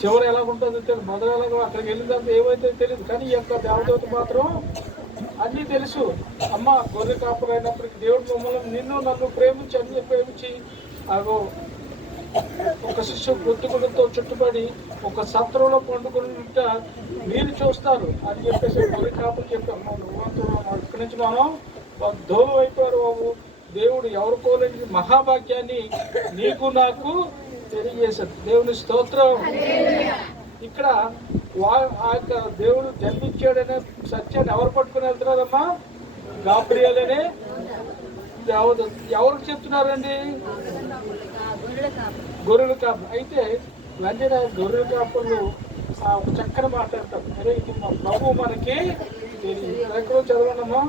చివరి ఎలాగుంటుందో తెలియదు, మొదలు ఎలాగో అక్కడికి వెళ్ళిన తర్వాత ఏమైతే తెలియదు. కానీ ఈ యొక్క దేవదూత మాత్రం అన్నీ తెలుసు. అమ్మ గొర్రె కాపురు అయినప్పటికీ దేవుడు మమ్మల్ని నిన్ను నన్ను ప్రేమించి అన్ని ప్రేమించి అగో ఒక శిష్యు గుర్తుకులతో చుట్టుపడి ఒక సత్రంలో పండుకున్నట్ట మీరు చూస్తారు అని చెప్పేసి గొర్రె కాపురు చెప్పాము. ఇక్కడి నుంచి మనం దూరం అయిపోయారు బాబు. దేవుడు ఎవరికోలేని మహాభాగ్యాన్ని నీకు నాకు తెలియజేశాడు. దేవుని స్తోత్రం. ఇక్కడ ఆ యొక్క దేవుడు జన్మించాడనే సత్యాన్ని ఎవరు పట్టుకుని వెళ్తున్నారమ్మా? గాబ్రియల్ అనే ఎవరికి చెప్తున్నారండి? గొర్రెల కాపులు. అయితే వెంటనే గొర్రెల కాపులు ఒక చక్కని మాట్లాడతారు. అదే ఇది మా ప్రభు మనకి తెలియదు. ఎక్కడో చదవనమ్మా.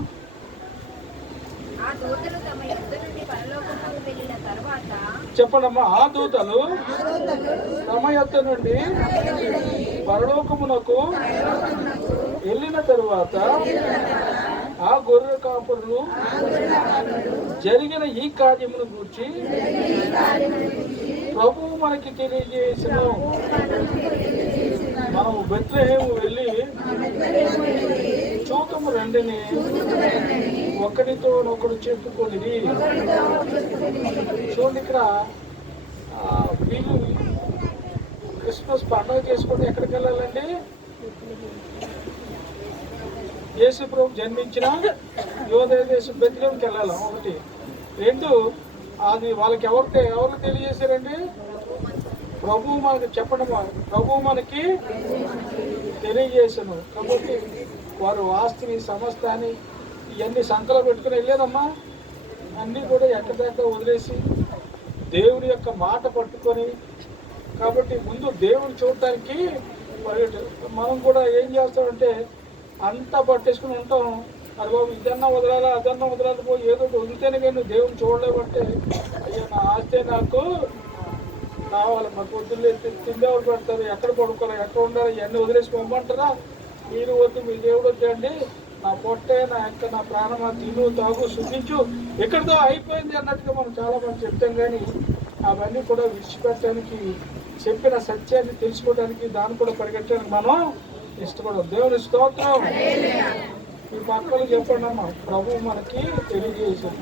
చెప్పండమ్మా. ఆ దూతలు తమ యొద్ద నుండి పరలోకమునకు వెళ్ళిన తరువాత ఆ గొర్రె కాపురులు జరిగిన ఈ కార్యమును గురించి ప్రభువు మనకి తెలియజేసిన. మనం బెత్లెహేము వెళ్ళి చూతము రెండిని ఒకరితో ఒకడు చెప్పుకొని. చూడండి, ఇక్కడ వీళ్ళు క్రిస్మస్ పండుగ చేసుకుంటే ఎక్కడికి వెళ్ళాలండి? యేసు ప్రభు జన్మించిన యోదయ దేశం బెత్లెహేముకి వెళ్ళాలి. ఒకటి. రెండు, అది వాళ్ళకి ఎవరు తెలియజేశారండి? ప్రభు మనకి చెప్పండి. ప్రభు మనకి తెలియజేశాను. కాబట్టి వారు ఆస్తిని సమస్తాన్ని ఇవన్నీ సంకలో పెట్టుకుని వెళ్ళేదమ్మా. అన్నీ కూడా ఎక్కడిదాకా వదిలేసి దేవుడి యొక్క మాట పట్టుకొని. కాబట్టి ముందు దేవుని చూడటానికి మనం కూడా ఏం చేస్తామంటే అంతా పట్టేసుకుని ఉంటాం. అది బాబు ఇదన్నా వదలాలా అదన్నా వదలాలి పోయి ఏదో వదిలితేనే కానీ నువ్వు దేవుని చూడలేమంటే అయ్యో నా ఆస్తే నాకు కావాలి. మా పొద్దున్నే తిండేవాళ్ళు పెడతారు, ఎక్కడ పడుకోవాలి, ఎక్కడ ఉండాలి, ఇవన్నీ వదిలేసి పొమ్మంటారా? మీరు వద్దు, మీ దేవుడు వచ్చండి, నా పొట్టే నా ప్రాణమా, తిను తాగు సుఖించు, ఎక్కడితో అయిపోయింది అన్నట్టుగా మనం చాలా మంది చెప్తాం. కానీ అవన్నీ కూడా విడిచిపెట్టడానికి, చెప్పిన సత్యాన్ని తెలుసుకోవడానికి, దాన్ని కూడా పరిగెట్టడానికి మనం ఇష్టపడదు. దేవుని స్తోత్రం. మీ పక్కలు చెప్పండి అమ్మా. ప్రభు మనకి తెలియజేశాడు.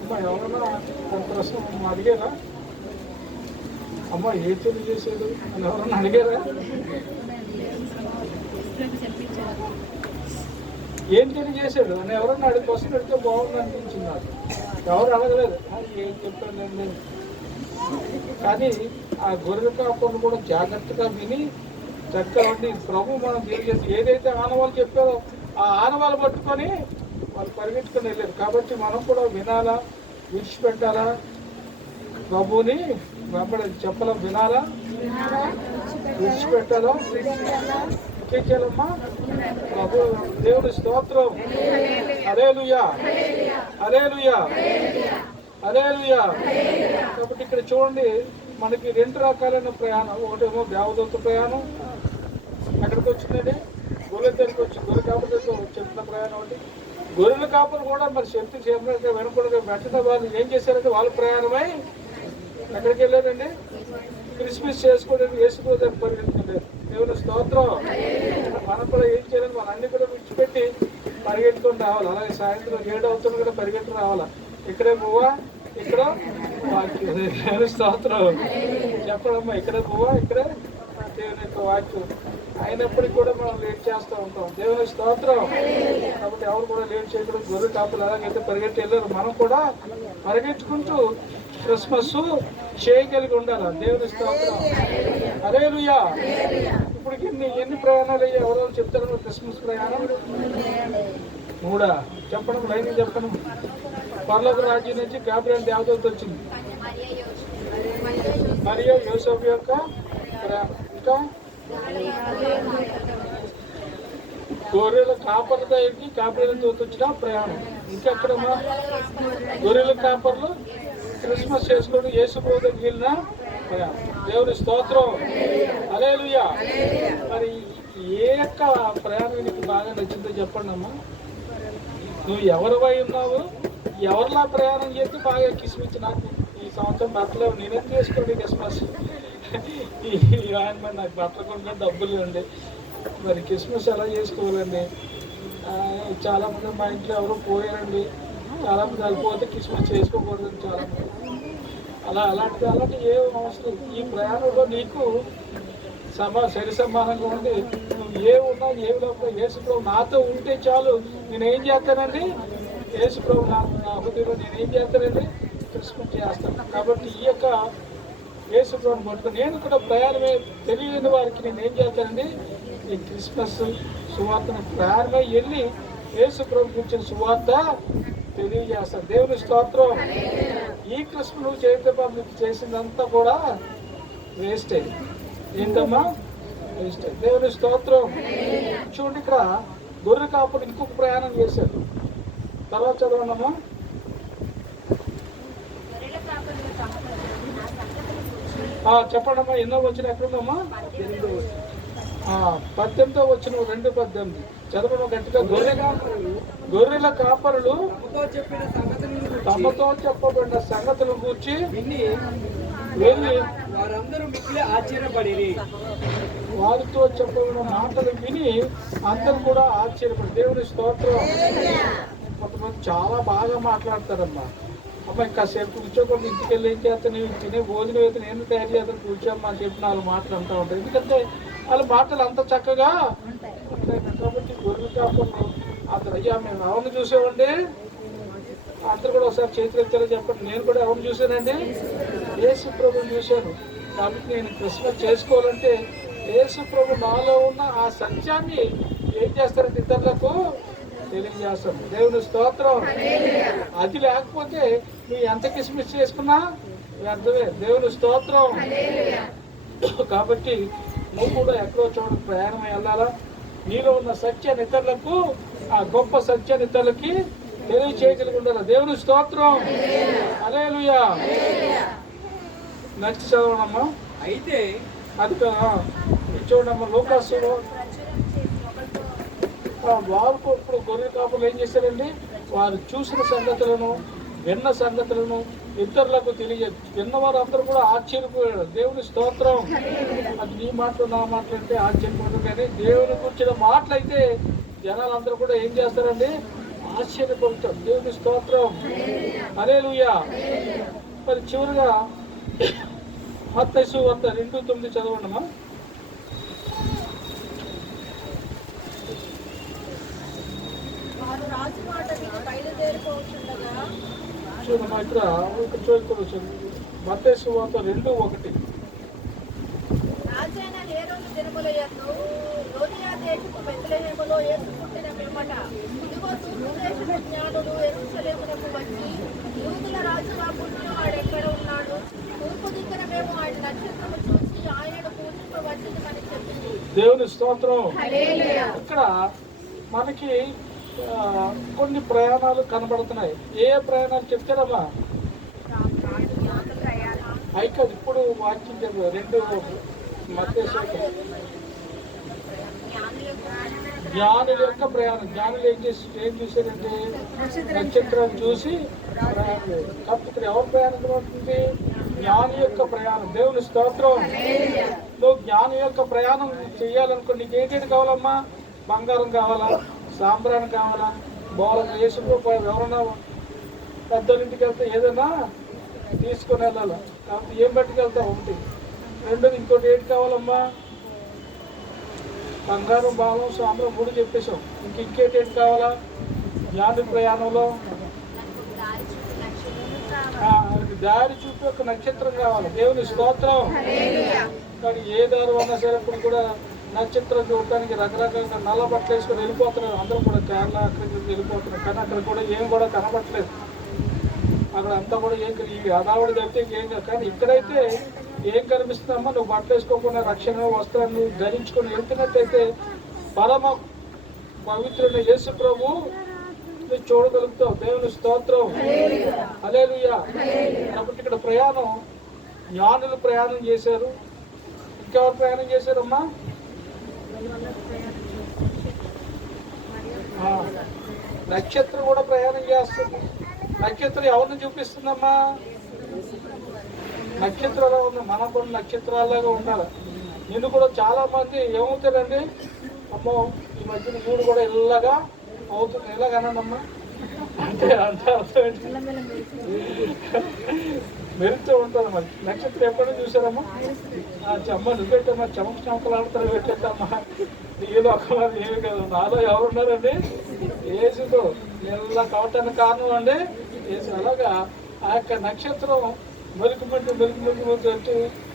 అమ్మా ఎవరన్నా ఒక ప్రశ్న అడిగారా? అమ్మ ఏ తెలియజేశాడు అని ఎవరన్నా అడిగారా? ఏం తెలియజేశాడు అని ఎవరన్నా క్వశ్చన్ అడిగితే బాగుంది అనిపించింది నాకు. ఎవరు అడగలేదు. ఏం చెప్పానండి. కానీ ఆ గొర్రెల కాపులను కూడా జాగ్రత్తగా విని చక్కగా ఉండి ప్రభు మనం తెలియజేసి ఏదైతే ఆనవాళ్ళు చెప్పారో ఆ ఆనవాళ్ళు పట్టుకొని వాళ్ళు పరిగెత్తుకొని వెళ్ళారు. కాబట్టి మనం కూడా వినాలా, విడిచిపెట్టాలా, ప్రభుని చెప్పాలా, వినాలా, విడిచిపెట్టాలా, చేయాలమ్మా. ప్రభు దేవుని స్తోత్రం. హల్లెలూయా, హల్లెలూయా, హల్లెలూయా. కాబట్టి ఇక్కడ చూడండి, మనకి రెండు రకాలైన ప్రయాణం. ఒకటేమో దేవదూత ప్రయాణం, ఎక్కడికి వచ్చిందండి? గొర్రెల దగ్గరికి వచ్చి గొర్రె కాపులతో చెప్తున్న ప్రయాణం ఒకటి. గొర్రెల కాపులు కూడా మరి శక్తి చేపలకి వెనకూడగా వెంటనే వాళ్ళు ఏం చేశారంటే వాళ్ళ ప్రయాణమై ఎక్కడికి వెళ్ళారండి? క్రిస్మస్ చేసుకోవడానికి యేసు దగ్గర పరిగెత్తుకోలేదు. దేవుని స్తోత్రం. మనం కూడా ఏం చేయాలి? మన అన్ని కూడా విడిచిపెట్టి పరిగెత్తుకొని రావాలి. అలాగే సాయంత్రం 7 అవుతుంది కూడా పరిగెత్తుకు రావాలా. ఇక్కడే పువ్వా, ఇక్కడ వాక్యం. దేవుని స్తోత్రం. చెప్పడమ్మా, ఇక్కడే పువ్వా, ఇక్కడే దేవుని యొక్క వాక్యం. అయినప్పటికీ కూడా మనం లేట్ చేస్తూ ఉంటాం. దేవుని స్తోత్రం. కాబట్టి ఎవరు కూడా లేట్ చేయకూడదు. గొర్రె కాపులు ఎలాగైతే పరిగెట్టి వెళ్ళారు, మనం కూడా పరిగెత్తుకుంటూ క్రిస్మస్ చేయగలిగి ఉండాలి. దేవుని స్తోత్రం. హల్లెలూయా. ఇప్పుడు ఎన్ని ప్రయాణాలు అయ్యి ఎవరో చెప్తారు? క్రిస్మస్ ప్రయాణం 3. చెప్పడం లైన్ చెప్పడం. పరలోక రాజ్యం నుంచి గాబ్రియల్ దేవదూత వచ్చింది. మరియు యోసేపు యొక్క ఇంకా గొర్రెల కాపర్ల దగ్గరికి గాబ్రియల్ దూత వచ్చిన ప్రయాణం. ఇంకా అక్కడ గొర్రెల కాపర్లు క్రిస్మస్ చేసుకొని యేసు ప్రభు దగ్గరికి వెళ్ళిన ప్రయాణం. దేవుని స్తోత్రం. హల్లెలూయా. మరి ఏ యొక్క ప్రయాణం నీకు బాగా నచ్చిందో చెప్పండి అమ్మా. నువ్వు ఎవరివై ఉన్నావు, ఎవరిలా ప్రయాణం చేస్తే బాగా కిస్మిచ్చి నాకు ఈ సంవత్సరం బట్టలు నేనేం చేసుకోండి క్రిస్మస్ ఈ ఆయన మరి నాకు బట్టలు కొనుక్కొని డబ్బులు ఉండి మరి క్రిస్మస్ ఎలా చేసుకోవాలండి. చాలామంది మా ఇంట్లో ఎవరో పోయారండి, చాలామంది వెళ్ళిపోతే క్రిస్మస్ చేసుకోకూడదు చాలామంది. అలాంటి ఏ అవసరం. ఈ ప్రయాణంలో నీకు సరి సమానంగా ఉండి నువ్వు ఏ ఉన్నా ఏమి లేకపోతే యేసుప్రభు నాతో ఉంటే చాలు, నేనేం చేస్తానండి, యేసుప్రభు నా హృదయంలో నేనేం చేస్తానండి, క్రిస్మస్ చేస్తాను. కాబట్టి ఈ యొక్క యేసుప్రభుని పట్టుకుని నేను కూడా ప్రయాణమే తెలియని వారికి నేనేం చేస్తానండి, ఈ క్రిస్మస్ సువార్తను ప్రయాణమై వెళ్ళి యేసుప్రభు గురించిన సువార్త తెలియజేస్తాను. దేవుని స్తోత్రం. ఈ క్రిస్మస్ నువ్వు చేసిందంతా కూడా వేస్టే. ఏంటమ్మా? వేస్టే. దేవుని స్తోత్రం. చూడండి, ఇక్కడ గొర్రె కాపుడు ఇంకొక ప్రయాణం చేశాడు. తర్వాత చదవనమ్మా. చెప్పండమ్మా, ఎన్నో వచ్చిన ఎక్కడుందమ్మా? 18వ వచ్చిన 2:18 చదవడం గట్టిగా. గొర్రెల కాపరులు తమతో చెప్పబడిన సంగతులను కూర్చి వెళ్ళి వారందరూ మిగిలి ఆశ్చర్యపడి వారితో చెప్పబడిన మాటలు విని అందరూ కూడా ఆశ్చర్యపడి. దేవుని స్తోత్రం. కొంతమంది చాలా బాగా మాట్లాడతారమ్మా. అమ్మ ఇంకాసేపు కూర్చోకుండా ఇంటికి వెళ్ళి ఏం చేస్తాను, నేను తినే భోజనం అయితే నేను తయారు చేస్తాను, కూర్చోమ్మా అని చెప్పి వాళ్ళు మాటలు అంటూ ఉంటారు. ఎందుకంటే వాళ్ళ మాటలు అంత చక్కగా ఉంటాయి. కాబట్టి గొర్రెలు కాకుండా అతను అయ్యా మేము ఎవరిని చూసామండి, అందరూ కూడా ఒకసారి చేతులు ఎత్తారో చెప్పండి. నేను కూడా ఎవరిని చూశానండి, యేసుప్రభుని చూశాను. కాబట్టి నేను క్రిస్మస్ చేసుకోవాలంటే యేసుప్రభు నాలో ఉన్న ఆ సత్యాన్ని ఏం చేస్తారంటే ఇతరులకు తెలియజేస్తాను. దేవుని స్తోత్రం. అది లేకపోతే నువ్వు ఎంత క్రిస్మస్ చేసుకున్నా వ్యర్థమే. దేవుని స్తోత్రం. కాబట్టి నువ్వు కూడా ఎక్కడో చోట ప్రయాణం వెళ్ళాలా. నీలో ఉన్న సత్యాన్ని ఇతరులకు, ఆ గొప్ప సత్యాన్ని ఇతరులకి తెలియచేయగలిగి ఉండాలి. దేవుని స్తోత్రం. హల్లెలూయా. నెక్స్ట్ చదవనమ్మా. అయితే అది చూడమ్మా, లూకాసులో వారు ఇప్పుడు గొర్రె కాపులు ఏం చేశారండి, వారు చూసిన సంగతులను విన్న సంగతులను ఇతరులకు తెలియజేది. విన్నవారు అందరూ కూడా ఆశ్చర్యపోయారు. దేవుని స్తోత్రం. అది నీ మాటలు నా మాటలు అంటే ఆశ్చర్యపోతారు, కానీ దేవుని కూర్చిన మాటలు అయితే జనాలందరూ కూడా ఏం చేస్తారండి, ఆశ్చర్యపడతారు. దేవుని స్తోత్రం. హల్లెలూయా. మరి చివరిగా మత్తయి సువార్త 2:9 చదవండమ్మా. చూడమ్మా, ఇక్కడ చూసుకోవచ్చు. మత్తయి సువార్త 2:1. దేవుని స్తోత్రం. ఇక్కడ మనకి కొన్ని ప్రయాణాలు కనబడుతున్నాయి. ఏ ప్రయాణాలు చెప్తారమ్మా? అయితే ఇప్పుడు వాక్యం చెప్పారు 2 మత్తయి జ్ఞానుల యొక్క ప్రయాణం. జ్ఞానులు ఏం చూశారంటే నక్షత్రాన్ని చూసి ప్రయాణం. కాబట్టి ఇక్కడ ఎవరు ప్రయాణం అవుతుంది? జ్ఞాని యొక్క ప్రయాణం. దేవుని స్తోత్రం. నువ్వు జ్ఞాని యొక్క ప్రయాణం చేయాలనుకో నీకేంటి కావాలమ్మా? బంగారం కావాలా, సాంబ్రాణి కావాలా, బోలం వేసుకు ఎవరన్నా పెద్దోళ్ళింటికి వెళ్తే ఏదైనా తీసుకొని వెళ్ళాలా. కాబట్టి ఏం పట్టుకెళ్తావు? ఒకటి. రెండోది ఇంకోటి ఏంటి కావాలమ్మా? బంగారం, బాలం, సాంబ్రం 3 చెప్పేశాం. ఇంకేంటి కావాలా? జ్ఞాని ప్రయాణంలో దారి చూపి ఒక నక్షత్రం కావాలి. దేవుని స్తోత్రం. కానీ ఏ దారి ఉన్నా సరే ఇప్పుడు కూడా నక్షత్రం చూడటానికి రకరకాల నల్ల బట్టలు వేసుకొని వెళ్ళిపోతున్నారు. అందరూ కూడా కేరళ అక్కడికి వెళ్ళిపోతున్నారు. కానీ అక్కడ కూడా ఏం కూడా కనబట్టలేదు. అక్కడ అంతా కూడా ఏం అదావడి తప్పితే ఏం కాదు. కానీ ఇక్కడైతే ఏం కనిపిస్తుందమ్మా? నువ్వు బట్టలు వేసుకోకుండా రక్షణ వస్త్రాన్ని ధరించుకొని వెళ్తున్నట్టయితే పరమ పవిత్రుడైన యేసు ప్రభు నువ్వు చూడగలుగుతావు. దేవుని స్తోత్రం. హల్లెలూయా. కాబట్టి ఇక్కడ ప్రయాణం జ్ఞానులు ప్రయాణం చేశారు. ఇంకెవరు ప్రయాణం చేశారమ్మా? నక్షత్రం కూడా ప్రయాణం చేస్తుంది. నక్షత్రం ఎవరిని చూపిస్తుందమ్మా? నక్షత్రాలు ఉన్న మనం కూడా నక్షత్రాలాగా ఉండాలి. నిన్ను కూడా చాలా మంది ఏమవుతారండి, అమ్మో ఈ మధ్యన వీడు కూడా ఇలాగా అవుతుంది, ఇలాగనమ్మా అంటే అంటే అర్థం మెరుస్తూ ఉంటుంది. మరి నక్షత్రం ఎప్పుడైనా చూసారమ్మా? చెమ్మ నువ్వెట్టమ్మా, చెమక చెమకలు ఆడుతారు పెట్టేద్దమ్మా. నీలో ఒక్కమాది ఏమి కాదు. నాలో ఎవరున్నారండి? ఏసుతో ఇలా కావటానికి కారణం అండి ఏసు. అలాగా ఆ యొక్క నక్షత్రం మెలుకు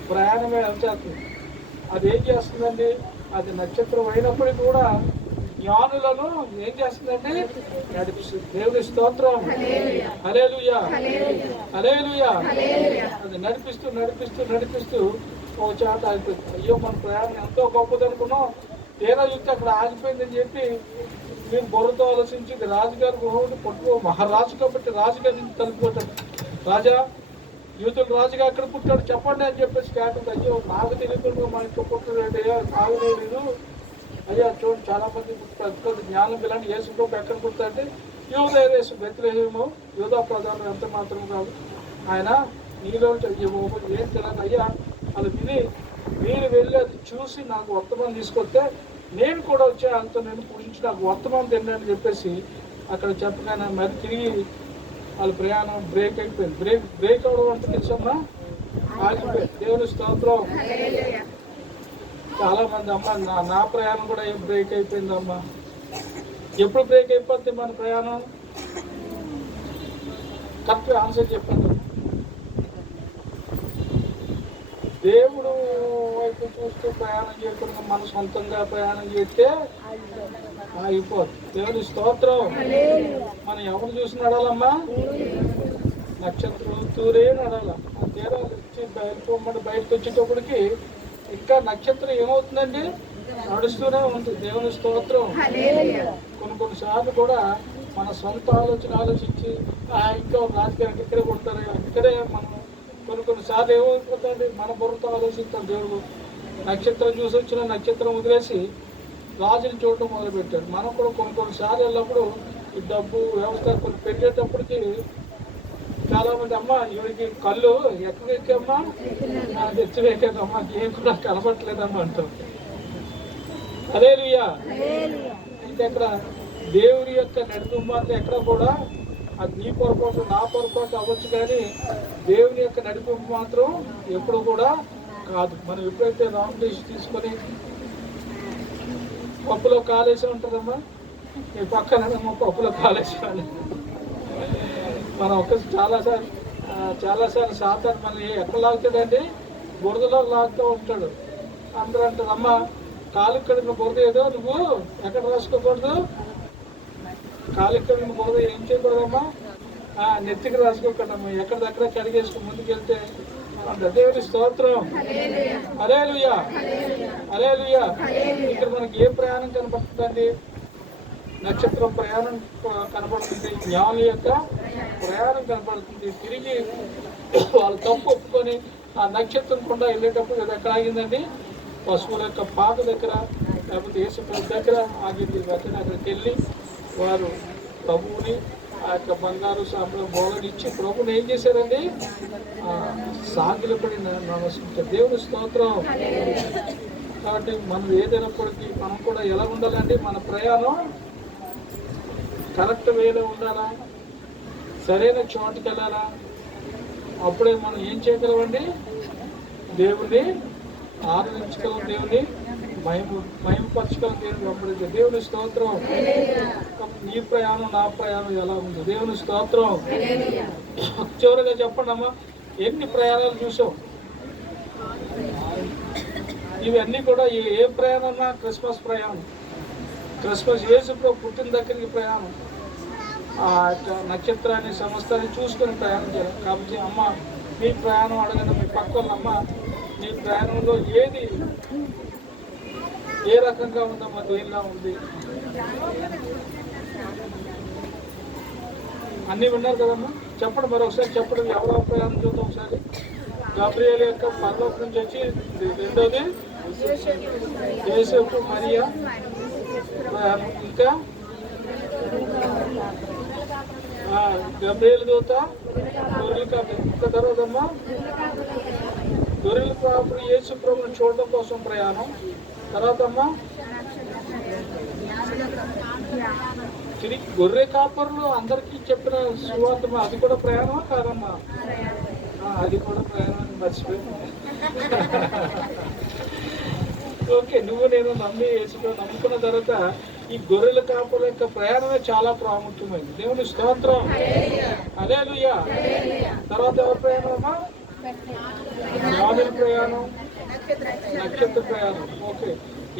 ప్రయాణమే వచ్చేస్తుంది. అది ఏం చేస్తుందండి? అది నక్షత్రం అయినప్పటికీ కూడా జ్ఞానులను ఏం చేస్తుందండి? నడిపిస్తుంది. దేవుని స్తోత్రం, హల్లెలూయా, హల్లెలూయా. అది నడిపిస్తూ నడిపిస్తూ నడిపిస్తూ ఒక చాట ఆగిపోయింది. అయ్యో మన ప్రయాణం ఎంతో గొప్పది అనుకున్నాం, తీరా చూస్తే అక్కడ ఆగిపోయిందని చెప్పి మేము బుర్రతో ఆలోచించి రాజుగారు పుట్టు మహారాజు కాబట్టి రాజుగారిని తలుపుకుంటాడు. రాజా, యూతులు రాజుగా అక్కడ పుట్టాడు చెప్పండి అని చెప్పేసి కాకుండా, అయ్యో నాకు తెలియకుండా మా ఇంట్లో పుట్టాడు, నాకు తెలియదు. అయ్యా చూడండి చాలా మంది పెద్ద జ్ఞానం పిల్లని యేసు ఎక్కడ పుట్టాడంటే యూదేసు బెత్లెహేము యూదా ప్రధానం ఎంత మాత్రం కాదు. ఆయన నీలో ఏం తెలియదు. అయ్యా అది విని మీరు వెళ్ళి అది చూసి నాకు వర్తమానం తీసుకొస్తే నేను కూడా వచ్చే అంత నేను పూజించి నాకు వర్తమానం తిన్నాను చెప్పేసి అక్కడ చెప్పగానే మరి తిరిగి వాళ్ళ ప్రయాణం బ్రేక్ అయిపోయింది. బ్రేక్ అవడం అంటే తెలుసమ్మా, ఆగిపోయింది. దేవుని స్తోత్రం. చాలా మంది అమ్మ నా ప్రయాణం కూడా ఏం బ్రేక్ అయిపోయింది అమ్మా. ఎప్పుడు బ్రేక్ అయిపోతే మన ప్రయాణం? కరెక్ట్ ఆన్సర్ చెప్పండి. దేవుడు వైపు చూస్తూ ప్రయాణం చేయకుండా మన సొంతంగా ప్రయాణం చేస్తే అయిపోద్ది. దేవుని స్తోత్రం. మనం ఎవరు చూసి నడాలమ్మా? నక్షత్రం తూరే నడాల. ఆ తీరాలు వచ్చి బయలుపోమని బయటకు వచ్చేటప్పటికి ఇంకా నక్షత్రం ఏమవుతుందండి? నడుస్తూనే ఉంటుంది. దేవుని స్తోత్రం. కొన్నిసార్లు కూడా మన సొంత ఆలోచించి ఇంకా రాజకీయానికి ఇక్కడే కొడతారు, ఇక్కడే మనం కొన్నిసార్లు ఏమైపోతుంది, మన బుర్రతో ఆలోచిస్తాం. దేవుడు నక్షత్రం చూసి వచ్చిన నక్షత్రం వదిలేసి రాజుని చూడటం మొదలుపెట్టాడు. మనం కూడా కొన్నిసార్లు వెళ్ళినప్పుడు ఈ డబ్బు వ్యవస్థ కొన్ని పెట్టేటప్పటికి చాలా మంది అమ్మ ఈవిడికి కళ్ళు ఎక్కడ ఎక్కమ్మా, తెచ్చివేకమ్మా, ఏం కూడా కనపట్లేదమ్మా అంటారు. హల్లెలూయా. అయితే అక్కడ దేవుడి యొక్క నడిపింపు ఎక్కడ కూడా అది నీ పొరపాటు నా పొరపాటు అవ్వచ్చు, కానీ దేవుని యొక్క నడిపింపు మాత్రం ఎప్పుడు కూడా కాదు. మనం ఎప్పుడైతే రాంగ్ డెసిషన్ తీసుకొని పప్పులో కాలేసి ఉంటుందమ్మా, మీ పక్కన పప్పులో కాలేసి మనం చాలాసార్లు సాతాను మళ్ళీ ఎక్కడ లాగుతాడండి? బురదలో లాగుతూ ఉంటాడు. అందరూ అంటారు, అమ్మ కాలు కడిగిన బురద ఏదో నువ్వు ఎక్కడ రాసుకోకూడదు, కాలు కడిగిన బురద ఏం చేయకూడదమ్మా, నెత్తికి రాసుకోకూడదమ్మా, ఎక్కడిదక్కడ కడిగేసుకుని ముందుకెళ్తే దేవుని స్తోత్రం. హల్లెలూయా, హల్లెలూయా. ఇక్కడ మనకి ఏ ప్రయాణం కనబడుతుందండి? నక్షత్రం ప్రయాణం కనబడుతుంది, జ్ఞానుల యొక్క ప్రయాణం కనబడుతుంది. తిరిగి వాళ్ళు తప్పు ఒప్పుకొని ఆ నక్షత్రం కూడా వెళ్ళేటప్పుడు ఇది ఎక్కడ ఆగిందండి? పశువుల యొక్క పాక దగ్గర, లేకపోతే యేసుప్రభు దగ్గర ఆగింది. వెంటనే అక్కడికి వెళ్ళి వారు ప్రభువుని ఆ యొక్క బంగారు సాంబ్రం బోలని ఇచ్చి ప్రభుని ఏం చేశారండి? సాగిలపడి నమస్కరించారు. దేవుని స్తోత్రం. కాబట్టి మనం ఏదైనప్పటికీ మనం కూడా ఎలా ఉండాలండి? మన ప్రయాణం కరెక్ట్ వేలో ఉండాలా, సరైన చోటుకి వెళ్ళాలా. అప్పుడే మనం ఏం చేయగలమండి? దేవుణ్ణి ఆరాధించగలం, దేవుని మహిమపరచగలం, దేవుని వెంబడించే. దేవుని స్తోత్రం. నీ ప్రయాణం నా ప్రయాణం ఎలా ఉంది? దేవుని స్తోత్రం. చివరిగా చెప్పండి అమ్మా, ఎన్ని ప్రయాణాలు చూసాం? ఇవన్నీ కూడా ఏ ప్రయాణం అన్నా క్రిస్మస్ ప్రయాణం, క్రిస్మస్ యేసుప్రభు పుట్టిన దగ్గరికి ప్రయాణం, ఆ నక్షత్రాన్ని సమస్తాన్ని చూసుకొని ప్రయాణం చేయాలి. కాబట్టి అమ్మ మీ ప్రయాణం అడగండి మీ పక్కన, అమ్మ మీ ప్రయాణంలో ఏది ఏ రకంగా ఉందమ్మా, దేనిలా ఉంది? అన్నీ విన్నారు కదమ్మా? చెప్పండి మరి ఒకసారి చెప్పండి. ఎవరో ప్రయాణం చూద్దాం ఒకసారి. గాబ్రియేలు యొక్క పరలోకం నుంచి వచ్చి, రెండోది యేసేపు మరియా ప్రయాణం, ఇంకా గబ్రియేలు దూత గొర్రెల కాపరి. ఇంకా తర్వాత అమ్మా గొర్రెల కాపరి యేసు ప్రభువుని చూడడం కోసం ప్రయాణం. తర్వాత అమ్మా తిరిగి గొర్రె కాపరులు అందరికీ చెప్పిన సువార్త, అది కూడా ప్రయాణమా కాదమ్మా? అది కూడా ప్రయాణం మర్చిపోయింది. ఓకే, నువ్వు నేను నమ్మి యేసుని నమ్ముకున్న తర్వాత ఈ గొర్రెల కాపరుల యొక్క ప్రయాణమే చాలా ప్రాముఖ్యమైనది. దేవుని స్తోత్రం, హల్లెలూయా. తర్వాత ఎవరి ప్రయాణం అమ్మా? జ్ఞానుల ప్రయాణం, నక్షత్ర ప్రయాణం. ఓకే,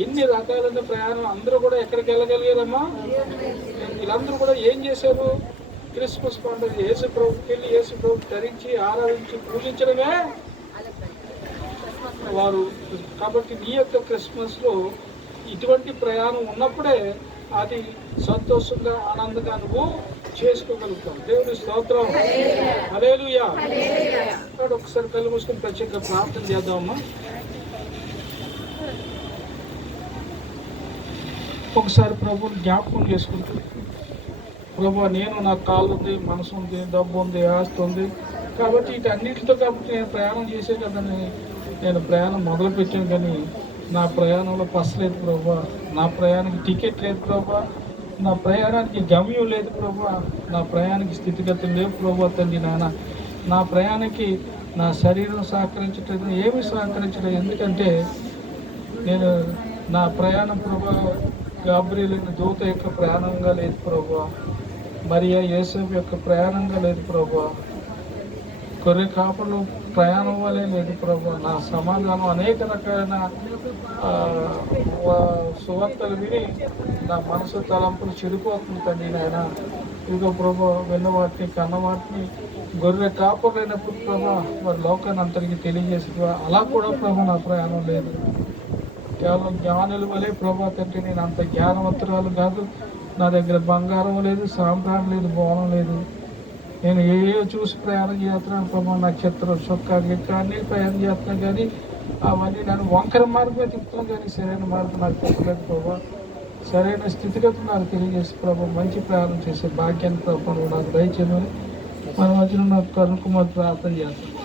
ఇన్ని రకాలైన ప్రయాణం. అందరూ కూడా ఎక్కడికి వెళ్ళగలిగారమ్మా? వీళ్ళందరూ కూడా ఏం చేశారు? క్రిస్మస్ పండుగ యేసు ప్రభుకి వెళ్ళి యేసు ప్రభు ధరించి ఆరాధించి పూజించడమే వారు. కాబట్టి నీ యొక్క క్రిస్మస్లో ఇటువంటి ప్రయాణం ఉన్నప్పుడే అది సంతోషంగా ఆనందంగా నువ్వు చేసుకోగలుగుతావు. దేవుని స్తోత్రం, హల్లెలూయా. ఒకసారి కళ్ళు మూసుకొని ప్రత్యేకంగా ప్రార్థన చేద్దామమ్మా. ఒకసారి ప్రభుని జ్ఞాపకం చేసుకుంటూ, ప్రభు నేను నాకు కాళ్ళు ఉంది, మనసు ఉంది, డబ్బు ఉంది, ఆస్తి ఉంది, కాబట్టి వీటన్నిటితో కాబట్టి నేను ప్రయాణం చేసే కదని నేను ప్రయాణం మొదలుపెట్టాను. కానీ నా ప్రయాణంలో బస్సు లేదు ప్రభు, నా ప్రయాణానికి టికెట్ లేదు ప్రభు, నా ప్రయాణానికి గమ్యం లేదు ప్రభు, నా ప్రయాణానికి స్థితిగతులు లేవు ప్రభు. తండ్రి నాన్న, నా ప్రయాణానికి నా శరీరం సహకరించట్లేదు, ఏమీ సహకరించలేదు. ఎందుకంటే నేను నా ప్రయాణం ప్రభు గాబ్రియలు దూత యొక్క ప్రయాణంగా లేదు ప్రభు, మరియా యేసేపు యొక్క ప్రయాణంగా లేదు ప్రభు, గొర్రె కాపర్లు ప్రయాణం వల్లే లేదు ప్రభు. నా సమాధానం అనేక రకాలైన సువార్తలు విని నా మనసు తలంపులు చెడిపోతుంది తండ్రి నాయన. ఇదిగో ప్రభు, విన్నవాటిని కన్నవాటిని గొర్రె కాపర్లైనప్పుడు ప్రభు వారి లోకాన్ని అంతరికి తెలియజేసి అలా కూడా ప్రభు నా ప్రయాణం లేదు. కేవలం జ్ఞానుల వలె ప్రభా తండ్రి నేను అంత జ్ఞానవంతురాలు కాదు. నా దగ్గర బంగారం లేదు, సాంబ్రాణి లేదు, బోనం లేదు. నేను ఏ చూసి ప్రయాణం చేస్తున్నాను ప్రభా, నక్షత్రం చొక్కా గిక్క అన్నీ ప్రయాణం చేస్తున్నాను. కానీ అవన్నీ నేను వంకర మార్గమే తిప్పుతాను, కానీ సరైన మార్గం నాకు చెప్పలేదు ప్రభా. సరైన స్థితిగతులు నాకు తెలియజేసి ప్రభా మంచి ప్రయాణం చేసే భాగ్యాన్ని ప్రభా నాకు దయచేయమని మన మధ్యలో నాకు కరుణకుమార్ ప్రార్థన చేస్తాను.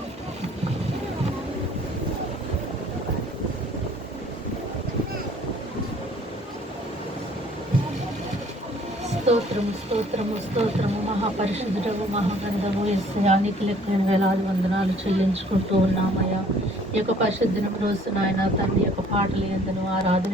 స్తోత్రము స్తోత్రము స్తోత్రము మహాపరిశుద్ధుడము మహాగంధము ఎస్యానికి లెక్కలేని వేలాది వందనాలు చెల్లించుకుంటూ ఉన్నామయ్యా. ఈ యొక్క పరిశుద్ధం రోజు నాయన తండ్రి యొక్క పాటలు ఎందును ఆరాధన